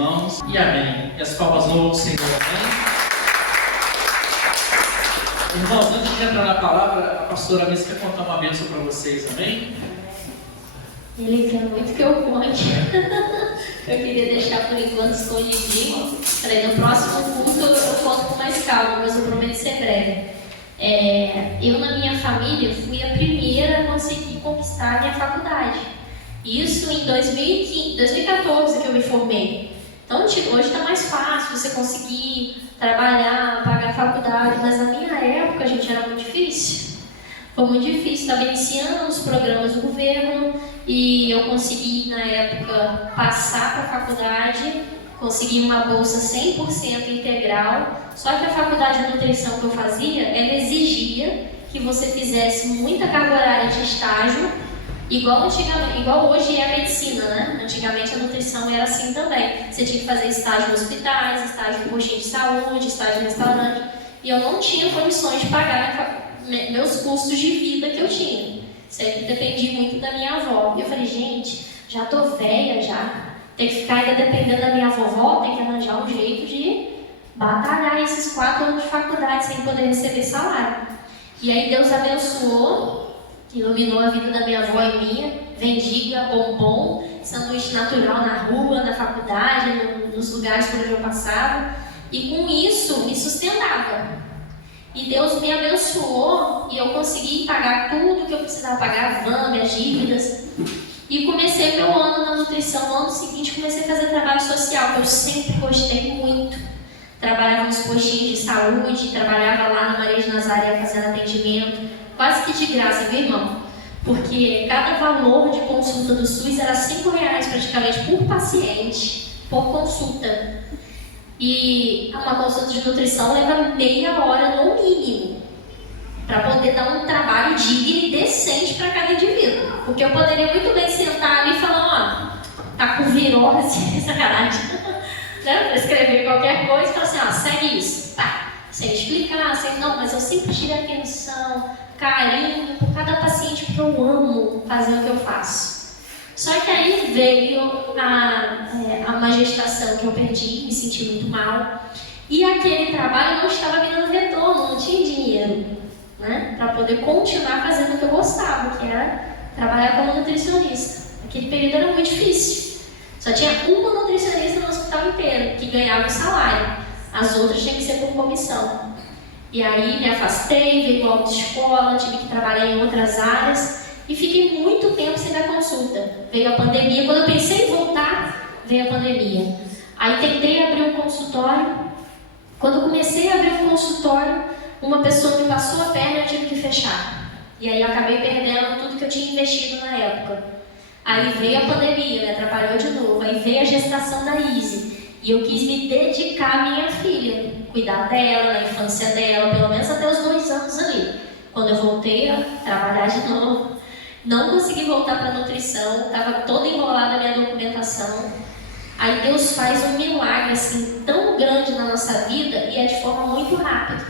irmãos. E amém. E as palmas louvam o Senhor, amém? Irmãos, antes de entrar na palavra, a pastora Alice quer contar uma bênção para vocês, amém? Ele quer muito que eu conte. Eu queria deixar por enquanto escondidinho. Falei, no próximo culto eu conto com mais calma, mas eu prometo ser breve. Eu, na minha família, fui a primeira a conseguir conquistar a minha faculdade. Isso em 2014 que eu me formei. Então, hoje está mais fácil você conseguir trabalhar, pagar a faculdade, mas na minha época, gente, era muito difícil. Foi muito difícil, estava iniciando os programas do governo e eu consegui, na época, passar para a faculdade, consegui uma bolsa 100% integral, só que a faculdade de nutrição que eu fazia, ela exigia que você fizesse muita carga horária de estágio, igual hoje é a medicina, né? Antigamente a nutrição era assim também. Você tinha que fazer estágio em hospitais, estágio em postinho de saúde, estágio em restaurante, e eu não tinha condições de pagar meus custos de vida que eu tinha. Sempre dependi muito da minha avó. E eu falei, gente, já tô velha já. Tem que ficar ainda dependendo da minha vovó, tem que arranjar um jeito de batalhar esses 4 anos de faculdade sem poder receber salário. E aí Deus abençoou, iluminou a vida da minha avó e minha, vendia bombom, sanduíche natural na rua, na faculdade, nos lugares por onde eu passava. E com isso me sustentava. E Deus me abençoou e eu consegui pagar tudo que eu precisava pagar, van, minhas dívidas. E comecei meu ano na nutrição. No ano seguinte comecei a fazer trabalho social, que eu sempre gostei muito. Trabalhava nos postinhos de saúde, trabalhava lá no Maria de Nazaré fazendo atendimento, quase que de graça, viu, irmão? Porque cada valor de consulta do SUS era R$5 praticamente por paciente, por consulta. E uma consulta de nutrição leva meia hora no mínimo, para poder dar um trabalho digno e decente para cada indivíduo. Porque eu poderia muito bem sentar ali e falar, tá com virose, sacanagem, né? Prescrever qualquer coisa e falar assim, segue isso, tá? Sem explicar, não, mas eu sempre tive atenção, carinho por cada paciente, porque eu amo fazer o que eu faço. Só que aí veio uma gestação que eu perdi, me senti muito mal. E aquele trabalho não estava me dando retorno, não tinha dinheiro, né? Para poder continuar fazendo o que eu gostava, que era trabalhar como nutricionista. Aquele período era muito difícil. Só tinha uma nutricionista no hospital inteiro que ganhava o salário. As outras tinham que ser por comissão. E aí me afastei, veio a autoescola, tive que trabalhar em outras áreas. E fiquei muito tempo sem dar consulta. Veio a pandemia. Quando eu pensei em voltar, veio a pandemia. Aí tentei abrir um consultório. Quando eu comecei a abrir um consultório, uma pessoa me passou a perna e eu tive que fechar. E aí eu acabei perdendo tudo que eu tinha investido na época. Aí veio a pandemia, me atrapalhou de novo. Aí veio a gestação da Izzy. E eu quis me dedicar à minha filha. Cuidar dela, da infância dela, pelo menos até os 2 anos ali. Quando eu voltei a trabalhar de novo, não consegui voltar para a nutrição, estava toda enrolada a minha documentação. Aí Deus faz um milagre assim, tão grande na nossa vida e é de forma muito rápida.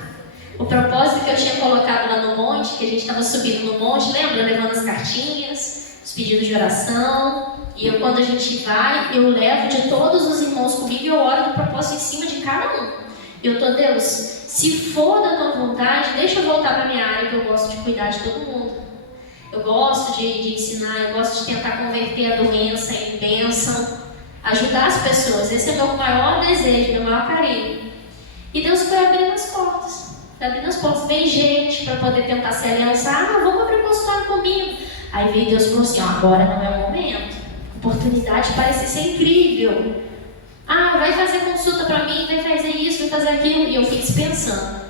O propósito que eu tinha colocado lá no monte, que a gente estava subindo no monte, lembra? Levando as cartinhas, os pedidos de oração. E quando a gente vai, eu levo de todos os irmãos comigo e eu oro do propósito em cima de cada um. Deus, se for da tua vontade, deixa eu voltar para a minha área, que eu gosto de cuidar de todo mundo. Eu gosto de ensinar, eu gosto de tentar converter a doença em bênção, ajudar as pessoas. Esse é meu maior desejo, meu maior carinho. E Deus foi abrindo as portas. Veio gente para poder tentar se aliançar. Vamos abrir consultório comigo. Aí veio Deus e falou assim, agora não é o momento. A oportunidade parece ser incrível. Vai fazer consulta para mim, vai fazer isso, vai fazer aquilo. E eu fiquei pensando.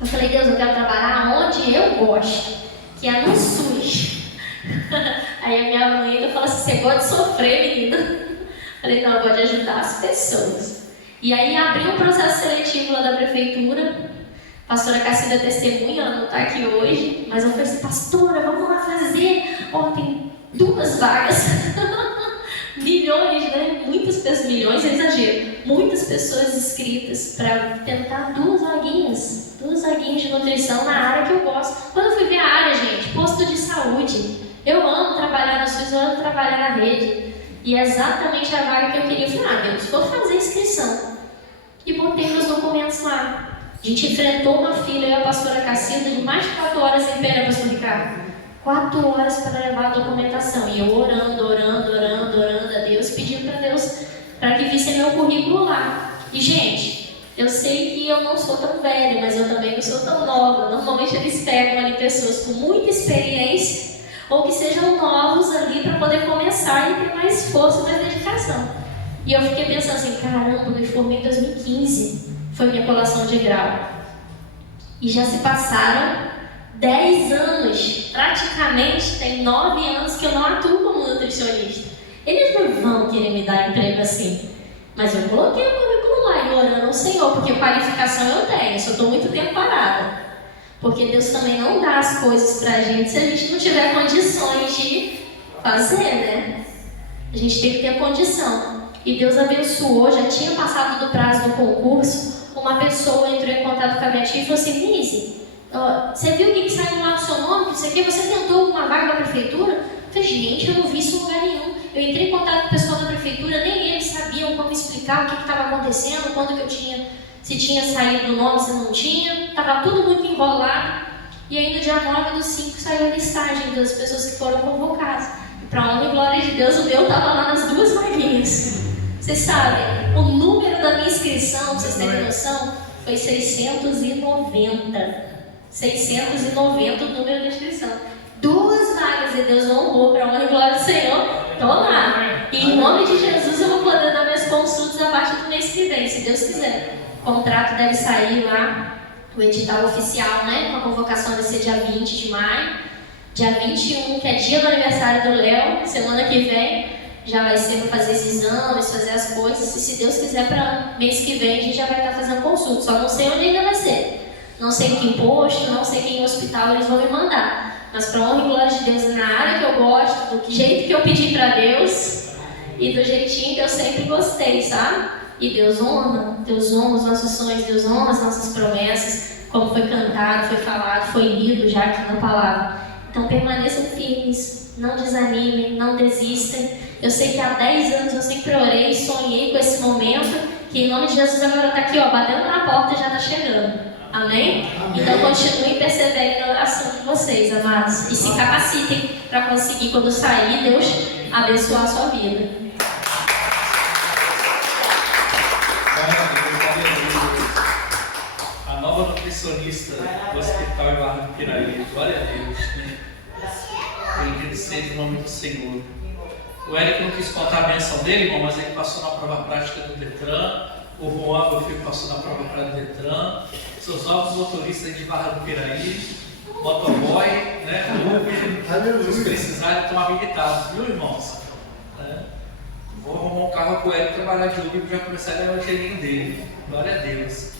Eu falei, Deus, eu quero trabalhar onde eu gosto, que é no SUS. Aí a minha mãe falou assim, você gosta de sofrer, menina? Eu falei, não, eu gosto de ajudar as pessoas. E aí abri um processo seletivo lá da prefeitura. A pastora Cacilda testemunha, ela não está aqui hoje, mas eu falei assim, pastora, vamos lá fazer. Tem 2 vagas. Milhões, né? Muitas pessoas, milhões, é exagero. Muitas pessoas inscritas para tentar 2 vaguinhas de nutrição na área que eu gosto. Quando eu fui ver a área, gente, posto de saúde. Eu amo trabalhar no SUS, eu amo trabalhar na rede. E é exatamente a vaga que eu queria. Eu falei, Deus, vou fazer inscrição. E botei meus documentos lá. A gente enfrentou uma fila, eu e a pastora Cacilda, de mais de 4 horas em pé, né, pastor Ricardo? 4 horas para levar a documentação. E eu orando a Deus, pedindo para Deus para que visse meu currículo lá. E, gente, eu sei que eu não sou tão velha, mas eu também não sou tão nova. Normalmente eles pegam ali pessoas com muita experiência ou que sejam novos ali para poder começar e ter mais força, mais dedicação. E eu fiquei pensando assim, caramba, eu me formei em 2015. Foi minha colação de grau. E já se passaram 10 anos. Praticamente tem 9 anos que eu não atuo como nutricionista. Eles não vão querer me dar emprego assim. Mas eu coloquei o currículo lá e orando ao Senhor, porque qualificação eu tenho, só estou muito tempo parada. Porque Deus também não dá as coisas pra gente se a gente não tiver condições de fazer, né? A gente tem que ter condição. E Deus abençoou, já tinha passado do prazo do concurso. Uma pessoa entrou em contato com a minha tia e falou assim, Nise, você viu o que saiu lá no seu nome? Você tentou alguma vaga da prefeitura? Eu falei, gente, eu não vi isso em lugar nenhum. Eu entrei em contato com o pessoal da prefeitura, nem eles sabiam como explicar o que estava acontecendo, quando que eu tinha, se tinha saído do nome, se não tinha. Estava tudo muito enrolado. E aí no dia 9/5 saiu a listagem das pessoas que foram convocadas. E para a honra e glória de Deus, o meu estava lá nas 2 vaguinhas. Vocês sabem, o número da minha inscrição, pra vocês terem noção, foi 690. 690 o número da inscrição. 2 vagas e Deus honrou para a honra e glória do Senhor. Estou lá. E em nome de Jesus eu vou poder dar minhas consultas a partir do mês que vem, se Deus quiser. O contrato deve sair lá, o edital oficial, né? Com a convocação vai ser dia 20 de maio. Dia 21, que é dia do aniversário do Léo, semana que vem. Já vai ser para fazer esses exames, fazer as coisas. E se Deus quiser, para mês que vem a gente já vai estar fazendo consulta. Só não sei onde ainda vai ser. Não sei em que posto, não sei em que hospital eles vão me mandar. Mas para honra e glória de Deus, na área que eu gosto, do jeito que eu pedi para Deus e do jeitinho que eu sempre gostei, sabe? E Deus honra os nossos sonhos, Deus honra as nossas promessas, como foi cantado, foi falado, foi lido já aqui na palavra. Então permaneçam firmes, não desanimem, não desistem. Eu sei que há 10 anos eu sempre orei, sonhei com esse momento, que em nome de Jesus agora está aqui, ó, batendo na porta e já está chegando. Amém? Amém? Então continuem e perseverem na oração de vocês, amados. E se capacitem para conseguir, quando sair, Deus abençoar a sua vida. A nova nutricionista do Hospital Eduardo Piraí. Glória a Deus. Né? Bendito seja o nome do Senhor. O Eric não quis contar a benção dele, irmão, mas ele passou na prova prática do Detran. O Juan, meu filho, passou na prova prática do Detran. Seus novos motoristas de Barra do Piraí, motoboy, né? Se precisarem, estão habilitados, viu, irmãos? Vou arrumar um carro com o Eric trabalhar de Uber e já começar a ganhar o dinheirinho dele. Glória a Deus.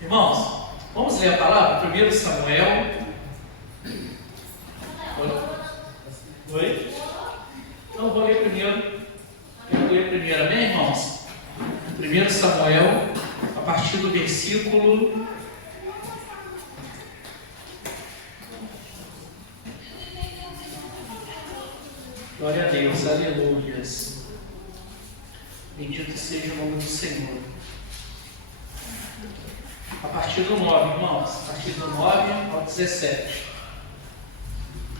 Irmãos, vamos ler a palavra? 1 Samuel. Oi? Então eu vou ler primeiro. Eu vou ler primeiro, amém, irmãos? 1 Samuel, a partir do versículo. Glória a Deus, aleluias. Bendito seja o nome do Senhor. A partir do 9, irmãos, a partir do 9 ao 17.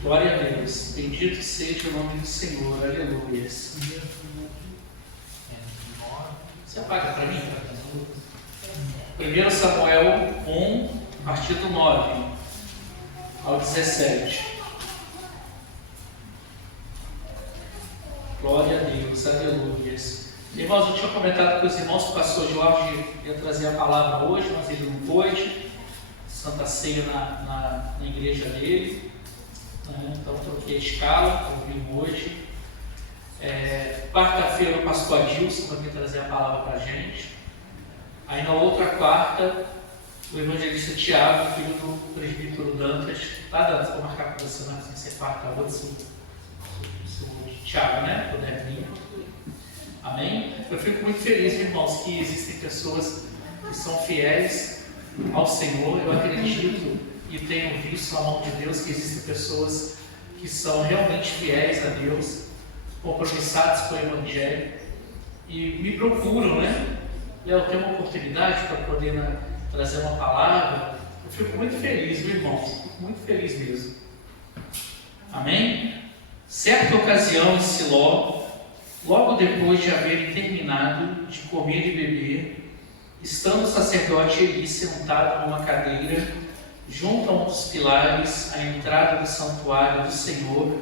Glória a Deus, bendito seja o nome do Senhor, aleluias. Você apaga para mim? 1 Samuel 1, a partir do 9 ao 17. Glória a Deus, aleluias. Irmãos, eu tinha comentado com os irmãos que o pastor Jorge ia trazer a palavra hoje, mas ele não pôde. Santa Ceia na igreja dele. Então troquei a escala, eu vim hoje. Quarta-feira o pastor Adilson vai vir trazer a palavra para a gente. Aí na outra quarta, o evangelista Tiago, filho do presbítero Dantas. Tá, Dantas? Vou marcar para você, não ser quarta, outra, seu Tiago, né? Puder vir. Amém? Eu fico muito feliz, irmãos, que existem pessoas que são fiéis ao Senhor. Eu acredito e tenho visto a mão de Deus que existem pessoas que são realmente fiéis a Deus. compromissados com o Evangelho e me procuram, né? Léo, tem uma oportunidade para poder trazer uma palavra? Eu fico muito feliz, meu irmão, fico muito feliz mesmo. Amém? Certa ocasião em Siló, logo depois de haverem terminado de comer e beber, estando o sacerdote Eli sentado numa cadeira, junto a um dos pilares, à entrada do santuário do Senhor,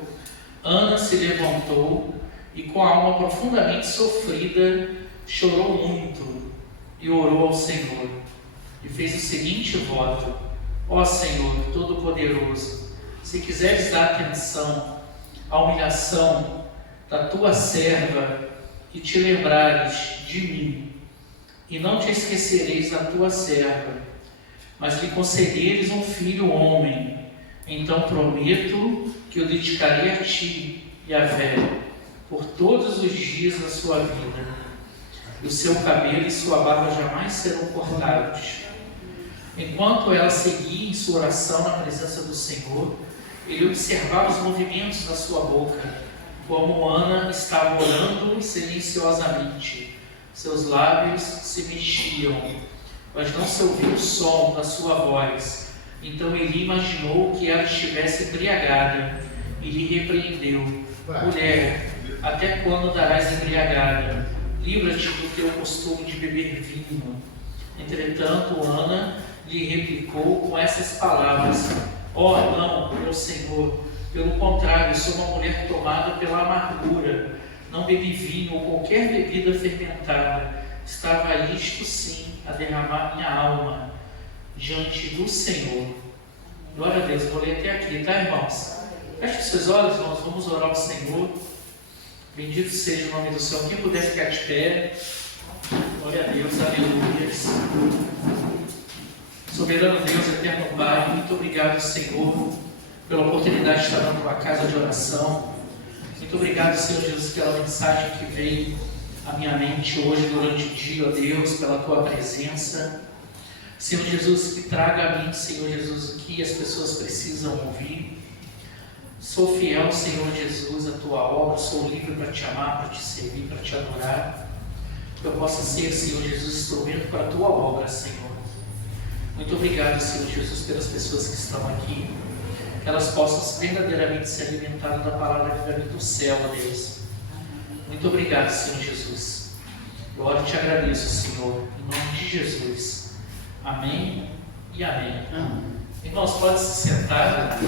Ana se levantou e, com a alma profundamente sofrida, chorou muito e orou ao Senhor. E fez o seguinte voto: ó Senhor Todo-Poderoso, se quiseres dar atenção à humilhação da tua serva e te lembrares de mim, e não te esquecereis da tua serva, mas lhe concederes um filho homem, então prometo que eu dedicarei a ti, Yahvé, por todos os dias da sua vida. O seu cabelo e sua barba jamais serão cortados. Enquanto ela seguia em sua oração na presença do Senhor, ele observava os movimentos da sua boca, como Ana estava orando silenciosamente. Seus lábios se mexiam, mas não se ouvia o som da sua voz. Então Eli imaginou que ela estivesse embriagada e lhe repreendeu: mulher, até quando darás embriagada? Livra-te do teu costume de beber vinho. Entretanto, Ana lhe replicou com essas palavras: ó, não, meu Senhor, pelo contrário, sou uma mulher tomada pela amargura. Não bebi vinho ou qualquer bebida fermentada. Estava isto sim a derramar minha alma diante do Senhor. Glória a Deus, vou ler até aqui, tá, irmãos? Feche os seus olhos, irmãos, vamos orar ao Senhor. Bendito seja o nome do Senhor. Quem puder ficar de pé, glória a Deus, aleluia. Soberano Deus, eterno Pai, muito obrigado, Senhor, pela oportunidade de estar na tua casa de oração. Muito obrigado, Senhor Jesus, pela mensagem que veio à minha mente hoje durante o dia, ó Deus, pela tua presença. Senhor Jesus, que traga a mim, Senhor Jesus, o que as pessoas precisam ouvir. Sou fiel, Senhor Jesus, à tua obra, sou livre para te amar, para te servir, para te adorar. Que eu possa ser, Senhor Jesus, instrumento para a tua obra, Senhor. Muito obrigado, Senhor Jesus, pelas pessoas que estão aqui. Que elas possam verdadeiramente se alimentar da palavra que vem do céu, ó Deus. Muito obrigado, Senhor Jesus. Glória e te agradeço, Senhor, em nome de Jesus. Amém e amém. Irmãos, pode se sentar.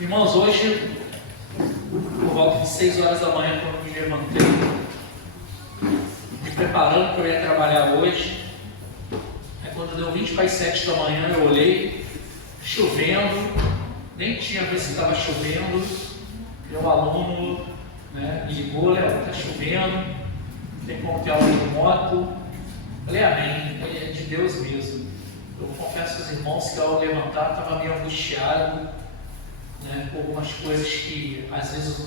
Irmãos, hoje, por volta de 6 horas da manhã, quando me levantei, me preparando para eu ir trabalhar hoje, quando deu 20 para as 7 da manhã, eu olhei, chovendo, nem tinha visto se estava chovendo. Meu aluno, né, me ligou: Léo, está chovendo, tem como ter aula de moto. Falei: amém, é de Deus mesmo. Eu confesso aos irmãos que ao levantar estava meio angustiado, né, com algumas coisas que às vezes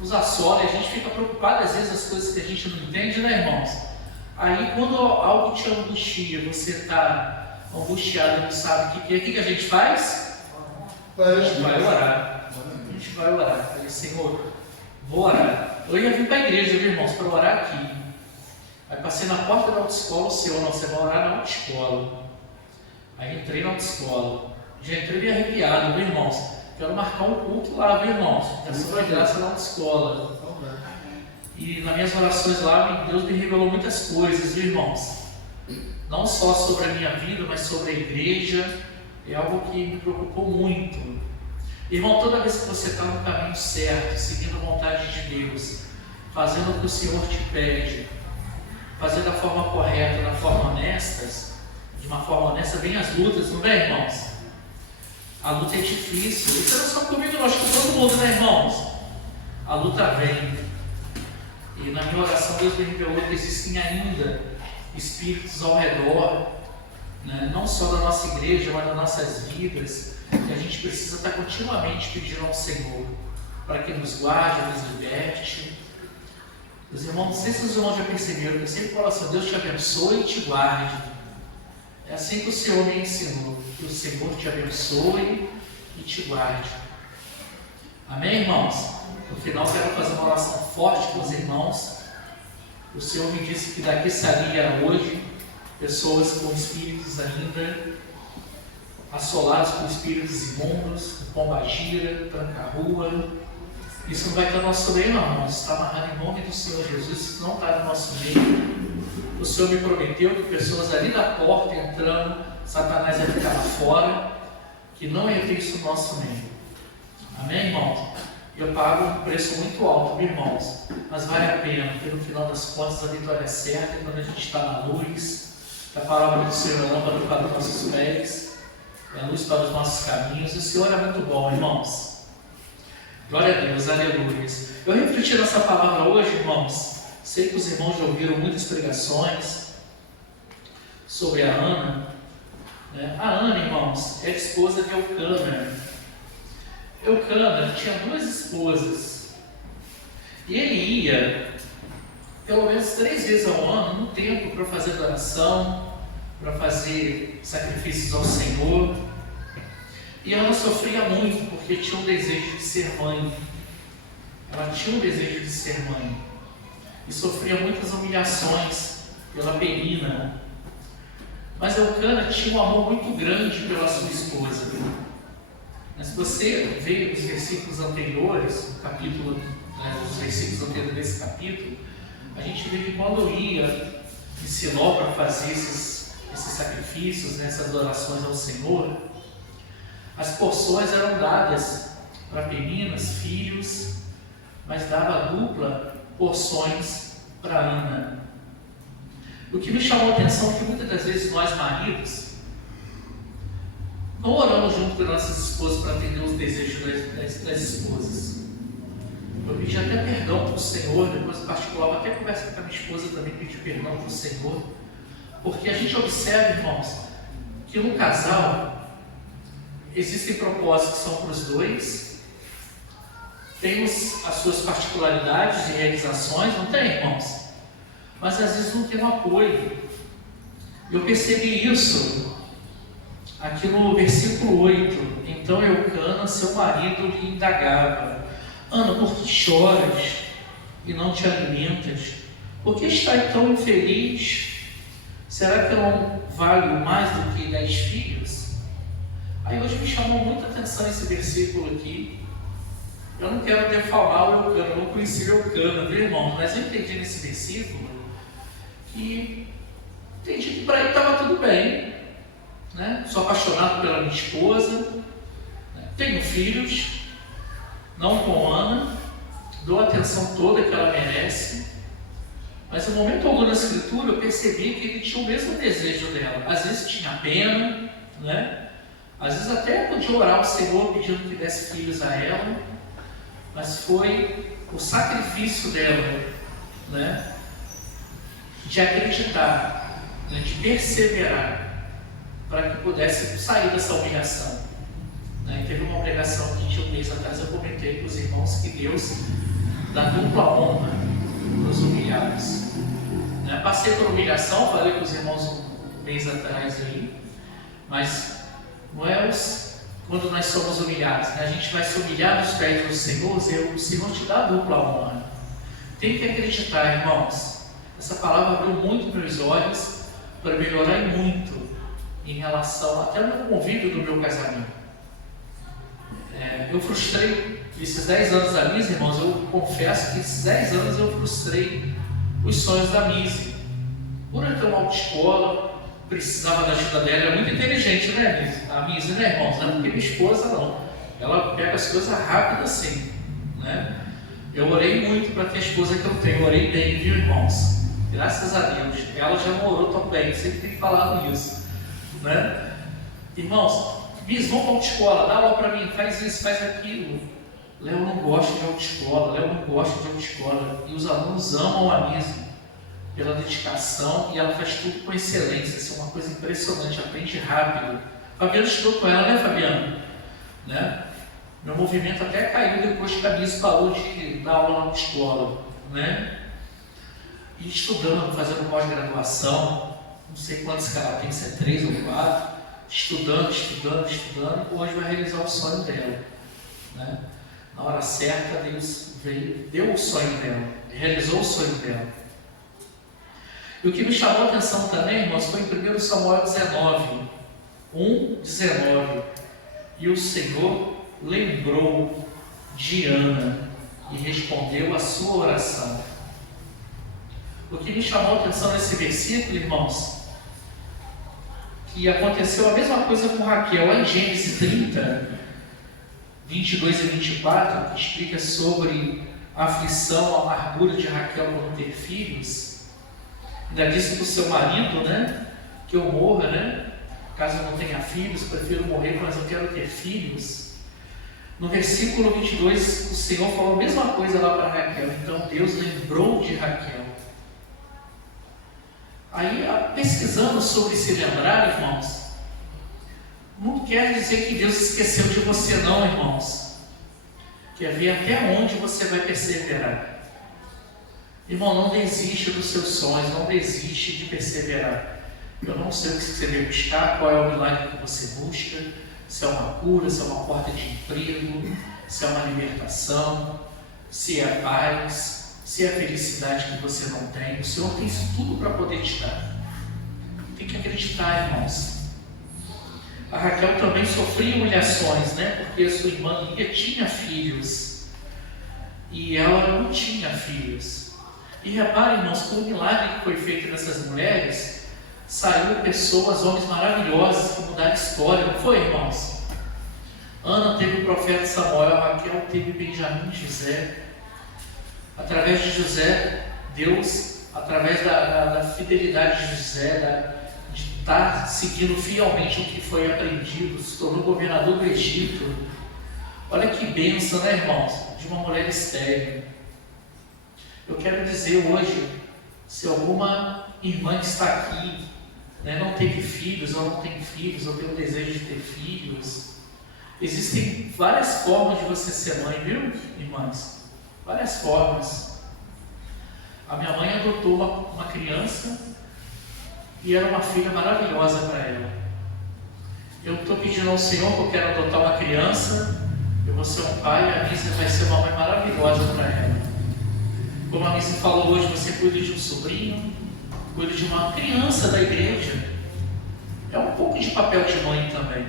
nos assolam, e a gente fica preocupado às vezes as coisas que a gente não entende, né, irmãos? Aí quando algo te angustia, você está angustiado e não sabe o que a gente faz? A gente vai orar. A gente vai orar. Falei: Senhor, vou orar. Eu ia vir para a igreja, viu, irmãos, para orar aqui. Aí passei na porta da autoescola: o Senhor, não, você vai orar na autoescola. Aí entrei na autoescola. Já entrei meio arrepiado, viu, irmãos? Quero marcar um culto lá, viu, irmãos? Ação da graça na autoescola. E nas minhas orações lá, Deus me revelou muitas coisas, viu, irmãos? Não só sobre a minha vida, mas sobre a igreja. É algo que me preocupou muito. Irmão, toda vez que você está no caminho certo, seguindo a vontade de Deus, fazendo o que o Senhor te pede, fazendo da forma correta, da forma honesta, de uma forma honesta, vem as lutas, não vem, irmãos? A luta é difícil. Isso não é só comigo, não, acho que todo mundo, né, irmãos? A luta vem. E na minha oração Deus me revelou que existem ainda espíritos ao redor, né, não só da nossa igreja, mas das nossas vidas, que a gente precisa estar continuamente pedindo ao Senhor para que nos guarde, nos liberte. Meus irmãos, não sei se os irmãos já perceberam, que eu sempre falo assim: Deus te abençoe e te guarde. É assim que o Senhor me ensinou, que o Senhor te abençoe e te guarde. Amém, irmãos? No final, quero fazer uma oração forte com os irmãos. O Senhor me disse que daqui sairia hoje pessoas com espíritos ainda assolados por espíritos imundos, pombagira, tranca-rua. Isso não vai estar no nosso meio, não, irmãos. Está amarrado em nome do Senhor Jesus. Isso não está no nosso meio. O Senhor me prometeu que pessoas ali da porta entrando, Satanás ia ficar lá fora, que não ia ter isso no nosso meio. Amém, irmãos? Eu pago um preço muito alto, irmãos, mas vale a pena, porque no final das contas a vitória é certa quando a gente está na luz. A palavra do Senhor é lâmpada para os nossos pés, é luz para os nossos caminhos. O Senhor é muito bom, irmãos. Glória a Deus, aleluia. Eu refleti nessa palavra hoje, irmãos. Sei que os irmãos já ouviram muitas pregações sobre a Ana. A Ana, irmãos, é a esposa de Elcana. Elcana tinha 2 esposas. E ele ia pelo menos 3 vezes ao ano no templo para fazer adoração, para fazer sacrifícios ao Senhor. E Ana sofria muito porque tinha um desejo de ser mãe. Ela tinha um desejo de ser mãe. E sofria muitas humilhações pela Penina. Mas Elcana tinha um amor muito grande pela sua esposa. Mas se você vê os versículos anteriores, o capítulo, os versículos anteriores desse capítulo, a gente vê que quando ia em Siló para fazer esses sacrifícios, essas adorações ao Senhor, as porções eram dadas para Peninas, filhos, mas dava dupla porções para Ana. O que me chamou a atenção é que muitas das vezes nós maridos não oramos junto com nossas esposas para atender os desejos das esposas. Eu pedi até perdão para o Senhor, depois em particular, até conversa com a minha esposa também, pedi perdão para o Senhor, porque a gente observa, irmãos, que no casal existem propósitos que são para os dois, temos as suas particularidades e realizações, não tem, irmãos? Mas às vezes não tem um apoio. Eu percebi isso aqui no versículo 8. Então Elcana, seu marido, lhe indagava: Ana, por que choras e não te alimentas? Por que estás tão infeliz? Será que eu não valho mais do que 10 filhos? Aí hoje me chamou muita atenção esse versículo aqui. Eu não quero defamar o Elcana, eu não conheci o Elcana, viu, irmão? Mas eu entendi nesse versículo que entendi que para ele estava tudo bem, né? Sou apaixonado pela minha esposa, né? Tenho filhos, não com Ana, dou a atenção toda que ela merece, mas no momento algum na escritura eu percebi que ele tinha o mesmo desejo dela. Às vezes tinha pena, né? Às vezes até podia orar ao Senhor pedindo que desse filhos a ela, mas foi o sacrifício dela, né? De acreditar, né? De perseverar, para que pudesse sair dessa humilhação. Né? Teve uma pregação que tinha um mês atrás, eu comentei com os irmãos que Deus dá dupla honra para os humilhados. Né? Passei por humilhação, falei com os irmãos um mês atrás aí, mas não é quando nós somos humilhados, né? A gente vai se humilhar nos pés do Senhor, o Senhor te dá dupla honra. Tem que acreditar, irmãos. Essa palavra abriu muito meus olhos para melhorar muito em relação até no convívio do meu casamento. Eu frustrei esses 10 anos da Mise, irmãos. Eu confesso que esses 10 anos eu frustrei os sonhos da Mise. Por eu ter uma autoescola, precisava da ajuda dela. Ela é muito inteligente, né, a Mise, né, irmãos? Não é porque minha esposa não. Ela pega as coisas rápido assim, né? Eu orei muito para ter a esposa que eu tenho. Eu orei bem, viu, irmãos? Graças a Deus. Ela já não orou tão bem. Sempre tem falado isso, né? Irmãos, Bis, vamos para a autoescola, dá aula para mim, faz isso, faz aquilo. Léo não gosta de autoescola, Léo não gosta de autoescola. E os alunos amam a Bis pela dedicação, e ela faz tudo com excelência. Isso é uma coisa impressionante, aprende rápido. Fabiano estudou com ela, né, Fabiano? Né? Meu movimento até caiu depois que a Bis parou de dar aula na autoescola, né? E estudando, fazendo pós-graduação, não sei quantos que ela tem, se é 3 ou 4, estudando, hoje vai realizar o sonho dela, né? Na hora certa, Deus veio, deu o sonho dela, realizou o sonho dela. E o que me chamou a atenção também, irmãos, foi em 1 Samuel 19, 1:19. E o Senhor lembrou de Ana e respondeu a sua oração. O que me chamou a atenção nesse versículo, irmãos, que aconteceu a mesma coisa com Raquel, lá em Gênesis 30, 22 e 24, que explica sobre a aflição, a amargura de Raquel por não ter filhos. Ainda disse para o seu marido, né, que eu morra, né, caso eu não tenha filhos, prefiro morrer, mas eu quero ter filhos. No versículo 22, o Senhor falou a mesma coisa lá para Raquel. Então Deus lembrou de Raquel. Aí, pesquisando sobre se lembrar, irmãos, não quer dizer que Deus esqueceu de você não, irmãos. Quer ver até onde você vai perseverar. Irmão, não desiste dos seus sonhos, não desiste de perseverar. Eu não sei o que você deve buscar, qual é o milagre que você busca, se é uma cura, se é uma porta de emprego, se é uma libertação, se é paz, se é a felicidade que você não tem. O Senhor tem isso tudo para poder te dar. Tem que acreditar, irmãos. A Raquel também sofria humilhações, né? Porque a sua irmã Lia tinha filhos e ela não tinha filhos. E repare, irmãos, que o milagre que foi feito nessas mulheres, saiu pessoas, homens maravilhosos que mudaram a história, não foi, irmãos? Ana teve o profeta Samuel, Raquel teve Benjamim e José. Através de José, Deus, através da fidelidade de José, de estar seguindo fielmente o que foi aprendido, se tornou governador do Egito. Olha que bênção, né, irmãos? De uma mulher estéril. Eu quero dizer hoje, se alguma irmã que está aqui, né, não teve filhos, ou não tem filhos, ou tem o desejo de ter filhos, existem várias formas de você ser mãe, viu, irmãs? Várias formas. A minha mãe adotou uma criança e era uma filha maravilhosa para ela. Eu estou pedindo ao Senhor que eu quero adotar uma criança, eu vou ser um pai e a Missa vai ser uma mãe maravilhosa para ela. Como a Missa falou hoje, você cuida de um sobrinho, cuida de uma criança da igreja. É um pouco de papel de mãe também.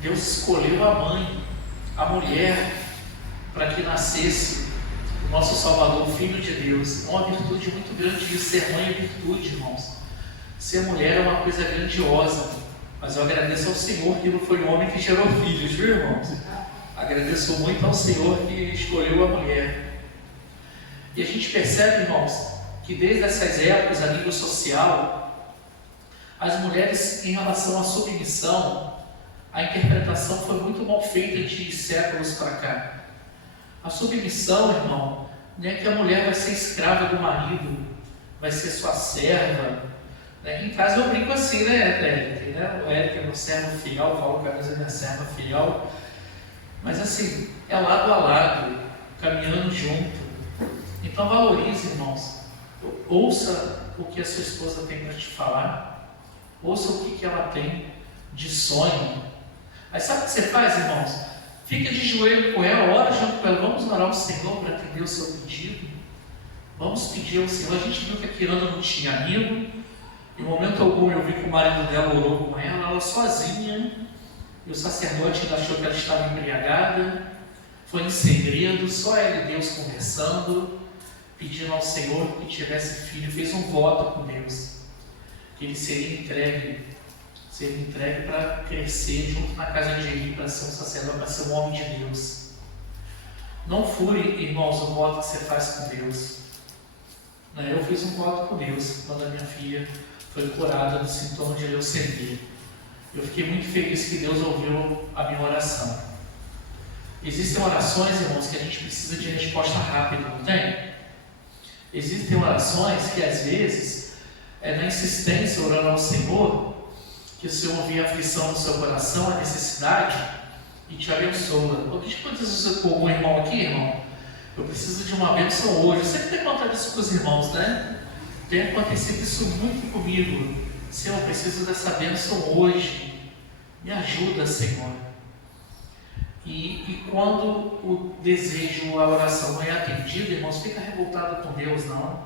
Deus escolheu a mãe, a mulher, para que nascesse o nosso Salvador, o Filho de Deus. É uma virtude muito grande de ser mãe, é virtude, irmãos. Ser mulher é uma coisa grandiosa, mas eu agradeço ao Senhor que não foi o homem que gerou filhos, viu, irmãos? Agradeço muito ao Senhor que escolheu a mulher. E a gente percebe, irmãos, que desde essas épocas a nível social, as mulheres, em relação à submissão, a interpretação foi muito mal feita de séculos para cá. A submissão, irmão, não é que a mulher vai ser escrava do marido, vai ser sua serva. Em casa eu brinco assim, né, Eric? Né? O Eric é meu servo fiel, o Paulo Carlos é minha serva fiel. Mas assim, é lado a lado, caminhando junto. Então valorize, irmãos. Ouça o que a sua esposa tem para te falar. Ouça o que ela tem de sonho. Aí sabe o que você faz, irmãos? Fica de joelho com ela, ora junto com ela. Vamos orar ao Senhor para atender o seu pedido. Vamos pedir ao Senhor. A gente viu que a Kirana não tinha amigo. Em momento algum eu vi que o marido dela orou com ela sozinha. E o sacerdote ainda achou que ela estava embriagada. Foi em segredo, só ela e Deus conversando, pedindo ao Senhor que tivesse filho. Fez um voto com Deus, que ele seria entregue para crescer junto na casa de Eli, para ser um sacerdote, para ser um homem de Deus. Não fure, irmãos, o voto que você faz com Deus. Eu fiz um voto com Deus quando a minha filha foi curada do sintoma de leucemia. Eu fiquei muito feliz que Deus ouviu a minha oração. Existem orações, irmãos, que a gente precisa de resposta rápida, não tem? Existem orações que às vezes é na insistência, orando ao Senhor, que o Senhor vê a aflição no seu coração, a necessidade, e te abençoa. O que acontece com o irmão aqui, irmão? Eu preciso de uma bênção hoje. Eu sempre tenho contado isso com os irmãos, né? Tem acontecido isso muito comigo. Senhor, eu preciso dessa bênção hoje. Me ajuda, Senhor. E quando o desejo, a oração não é atendida, irmãos, fica revoltado com Deus, não.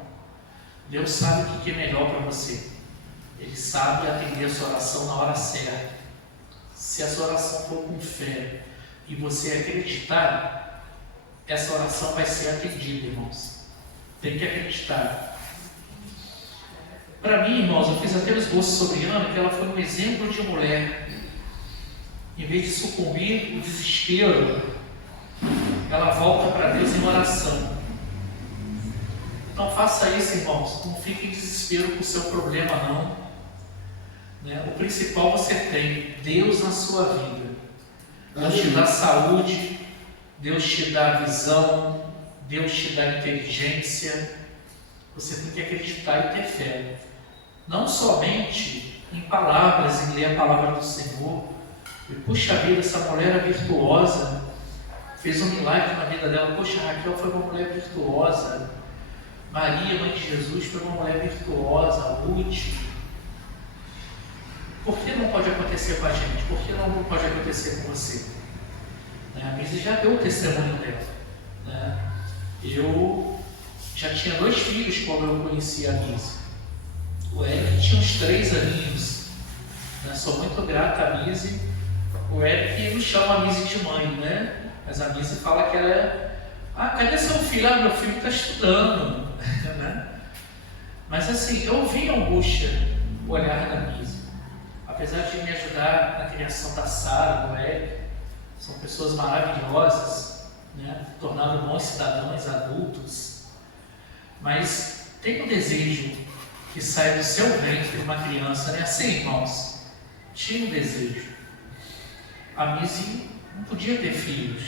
Deus sabe o que é melhor para você. Ele sabe atender a sua oração na hora certa. Se a sua oração for com fé e você acreditar, essa oração vai ser atendida, irmãos. Tem que acreditar. Para mim, irmãos, eu fiz até um esboço sobre Ana, que ela foi um exemplo de mulher. Em vez de sucumbir no desespero, ela volta para Deus em oração. Então faça isso, irmãos. Não fique em desespero com o seu problema, não. O principal você tem, Deus na sua vida. Deus te dá saúde, Deus te dá visão, Deus te dá inteligência. Você tem que acreditar e ter fé. Não somente em palavras, em ler a palavra do Senhor. E puxa vida, essa mulher era virtuosa, fez um milagre na vida dela. Poxa, Raquel foi uma mulher virtuosa. Maria, mãe de Jesus, foi uma mulher virtuosa. Ruth. Por que não pode acontecer com a gente? Por que não pode acontecer com você? A Misa já deu o testemunho dela. Eu já tinha 2 filhos quando eu conheci a Misa. O Eric tinha uns 3 aninhos. Sou muito grata a Misa. O Eric não chama a Misa de mãe, né? Mas a Misa fala que ela é... cadê seu filho? Meu filho está estudando. Né? Mas assim, eu vi a angústia, o olhar da Misa. Apesar de me ajudar na criação da Sara, do Eric, são pessoas maravilhosas, né? Tornando bons cidadãos adultos. Mas tem um desejo que sai do seu ventre de uma criança, né? Assim, irmãos, tinha um desejo. A Misi não podia ter filhos.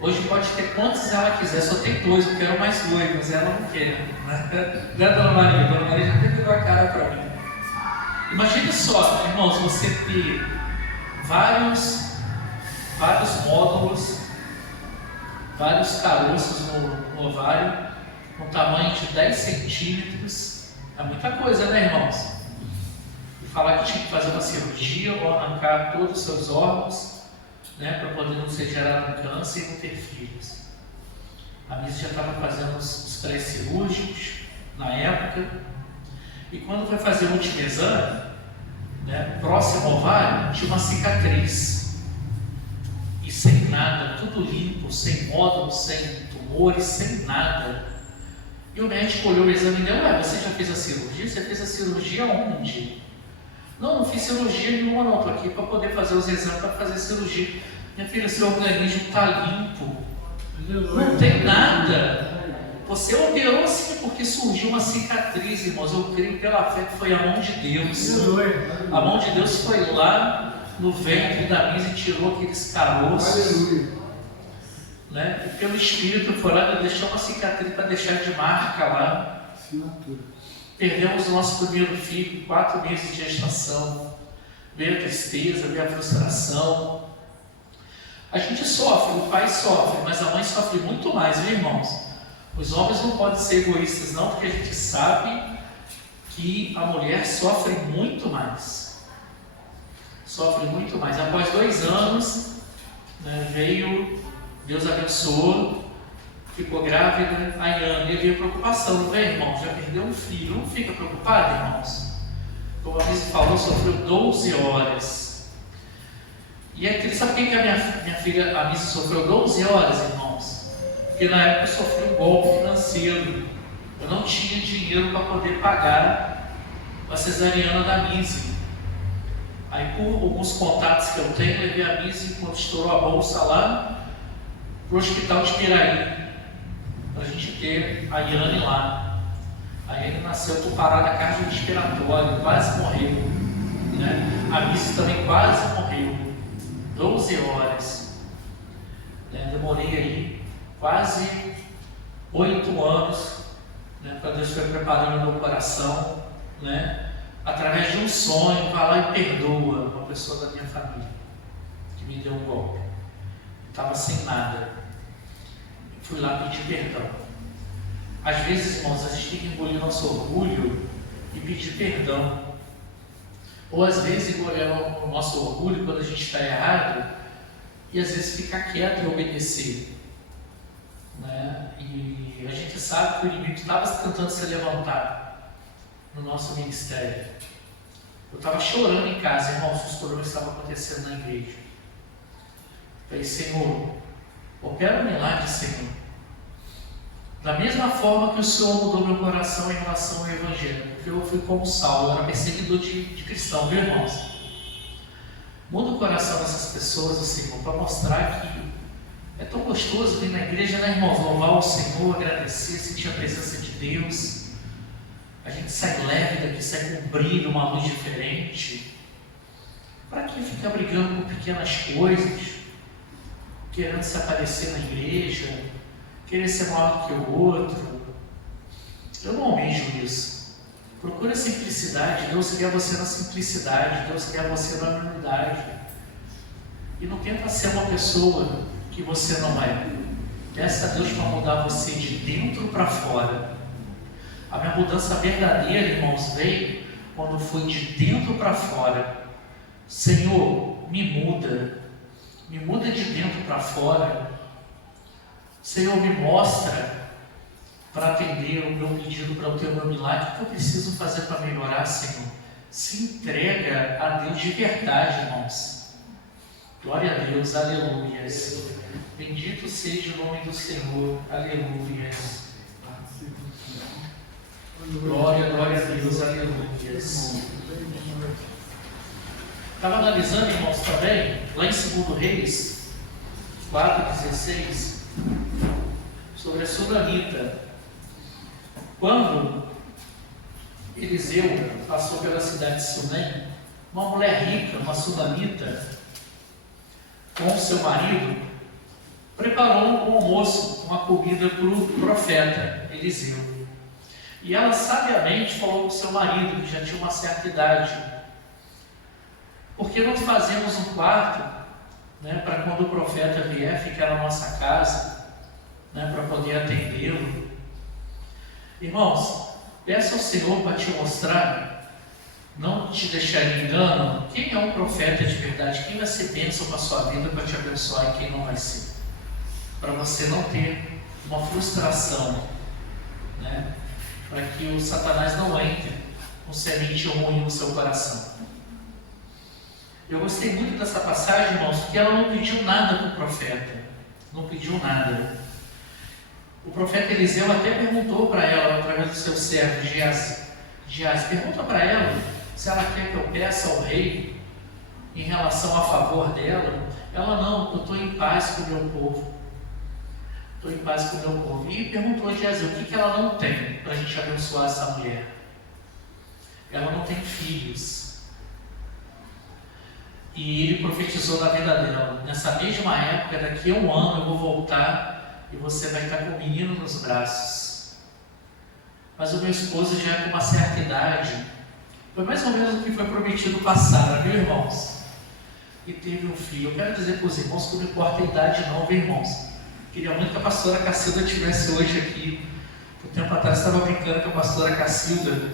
Hoje pode ter quantos ela quiser, só tem 2, eu quero mais 2, mas ela não quer. Né, Dona Maria? Dona Maria já pegou a cara para mim. Imagine só, irmãos, você ter vários módulos, vários caroços no ovário, com tamanho de 10 centímetros. É muita coisa, né, irmãos? E falar que tinha que fazer uma cirurgia ou arrancar todos os seus órgãos, né, para poder não ser gerado um câncer e não ter filhos. A Misa já estava fazendo os pré-cirúrgicos na época, e quando foi fazer o último exame, né, próximo ao ovário, tinha uma cicatriz, e sem nada, tudo limpo, sem módulos, sem tumores, sem nada. E o médico olhou o exame e deu: você já fez a cirurgia? Você fez a cirurgia onde? Não fiz cirurgia nenhuma, não. Estou aqui para poder fazer os exames, para fazer cirurgia. Minha filha, seu organismo está limpo. Não tem nada. Você operou sim porque surgiu uma cicatriz, irmãos. Eu creio pela fé que foi a mão de Deus. A mão de Deus foi lá no ventre da Misa e tirou aqueles caroços. Né? E pelo Espírito foi lá e deixou uma cicatriz para deixar de marca lá. Perdemos o nosso primeiro filho, 4 meses de gestação. Veio a tristeza, veio a frustração. A gente sofre, o pai sofre, mas a mãe sofre muito mais, viu, irmãos? Os homens não podem ser egoístas, não, porque a gente sabe que a mulher sofre muito mais. Sofre muito mais. Após 2 anos, né, veio, Deus abençoou, ficou grávida, a Iane, veio preocupação, não é, irmão? Já perdeu um filho, não fica preocupado, irmãos? Como a Misa falou, sofreu 12 horas. E é, sabe por que a minha filha, a Misa, sofreu 12 horas, irmãos? Porque na época eu sofri um golpe financeiro. Eu não tinha dinheiro para poder pagar a cesariana da Misa. Aí, por alguns contatos que eu tenho, levei a Misa, quando estourou a bolsa lá, para o hospital de Piraí, para a gente ter a Iane lá. Aí ele nasceu com parada cardiorrespiratória, quase morreu. Né? A Misa também quase morreu. 12 horas. Né? Demorei aí quase 8 anos, né? Para Deus foi preparando o meu coração, né? Através de um sonho, vai lá e perdoa uma pessoa da minha família que me deu um golpe. Eu estava sem nada. Fui lá pedir perdão. Às vezes, irmãos, a gente tem que engolir nosso orgulho e pedir perdão. Ou às vezes engolir o nosso orgulho quando a gente está errado e às vezes ficar quieto e obedecer, né? E a gente sabe que o inimigo estava tentando se levantar no nosso ministério. Eu estava chorando em casa, irmãos, os problemas que estavam acontecendo na igreja. Falei, Senhor, opera um milagre, Senhor. Da mesma forma que o Senhor mudou meu coração em relação ao Evangelho, porque eu fui como Saulo, eu era perseguidor de cristão, viu, irmãos? Muda o coração dessas pessoas, Senhor, para mostrar que é tão gostoso vir na igreja, né, irmãos? Louvar o Senhor, agradecer, sentir a presença de Deus. A gente sai leve daqui, sai com um brilho, uma luz diferente. Para que ficar brigando por pequenas coisas, querendo se aparecer na igreja, querer ser maior do que o outro? Eu não almejo isso. Procura a simplicidade. Deus quer você na simplicidade, Deus quer você na humildade. E não tenta ser uma pessoa que você não é. Peça a Deus para mudar você de dentro para fora. A minha mudança verdadeira, irmãos, veio quando foi de dentro para fora. Senhor, me muda de dentro para fora. Senhor, me mostra para atender o meu pedido, para ter o meu milagre, o que eu preciso fazer para melhorar, Senhor. Se entrega a Deus de verdade, irmãos. Glória a Deus, aleluias. Bendito seja o nome do Senhor, aleluias. Glória, glória a Deus, aleluias. Estava analisando, irmãos, também, lá em 2 Reis 4,16, sobre a Sunamita. Quando Eliseu passou pela cidade de Sunem, uma mulher rica, uma Sunamita, com o seu marido, preparou um almoço, uma comida para o profeta Eliseu. E ela sabiamente falou com o seu marido, que já tinha uma certa idade: por que não fazemos um quarto, né, para quando o profeta vier ficar na nossa casa, né, para poder atendê-lo? Irmãos, peça ao Senhor para te mostrar, não te deixar em engano, quem é um profeta de verdade, quem vai ser bênção para a sua vida, para te abençoar, e quem não vai ser, para você não ter uma frustração, né, para que o Satanás não entre com semente ruim no seu coração. Eu gostei muito dessa passagem, irmãos, porque ela não pediu nada para o profeta, não pediu nada. O profeta Eliseu até perguntou para ela, através do seu servo Geazi, pergunta para ela se ela quer que eu peça ao rei em relação a favor dela. Ela: não, eu estou em paz com o meu povo. Estou em paz com o meu povo. E perguntou a Geazi o que ela não tem para a gente abençoar essa mulher. Ela não tem filhos. E ele profetizou na vida dela: nessa mesma época, daqui a um ano eu vou voltar e você vai estar com o menino nos braços. Mas o meu esposo já é com uma certa idade. Foi mais ou menos o que foi prometido para Sara, viu, irmãos? E teve um filho. Eu quero dizer para os irmãos que não importa a idade não, viu, irmãos? Queria muito que a pastora Cacilda estivesse hoje aqui. Um tempo atrás estava brincando com a pastora Cacilda.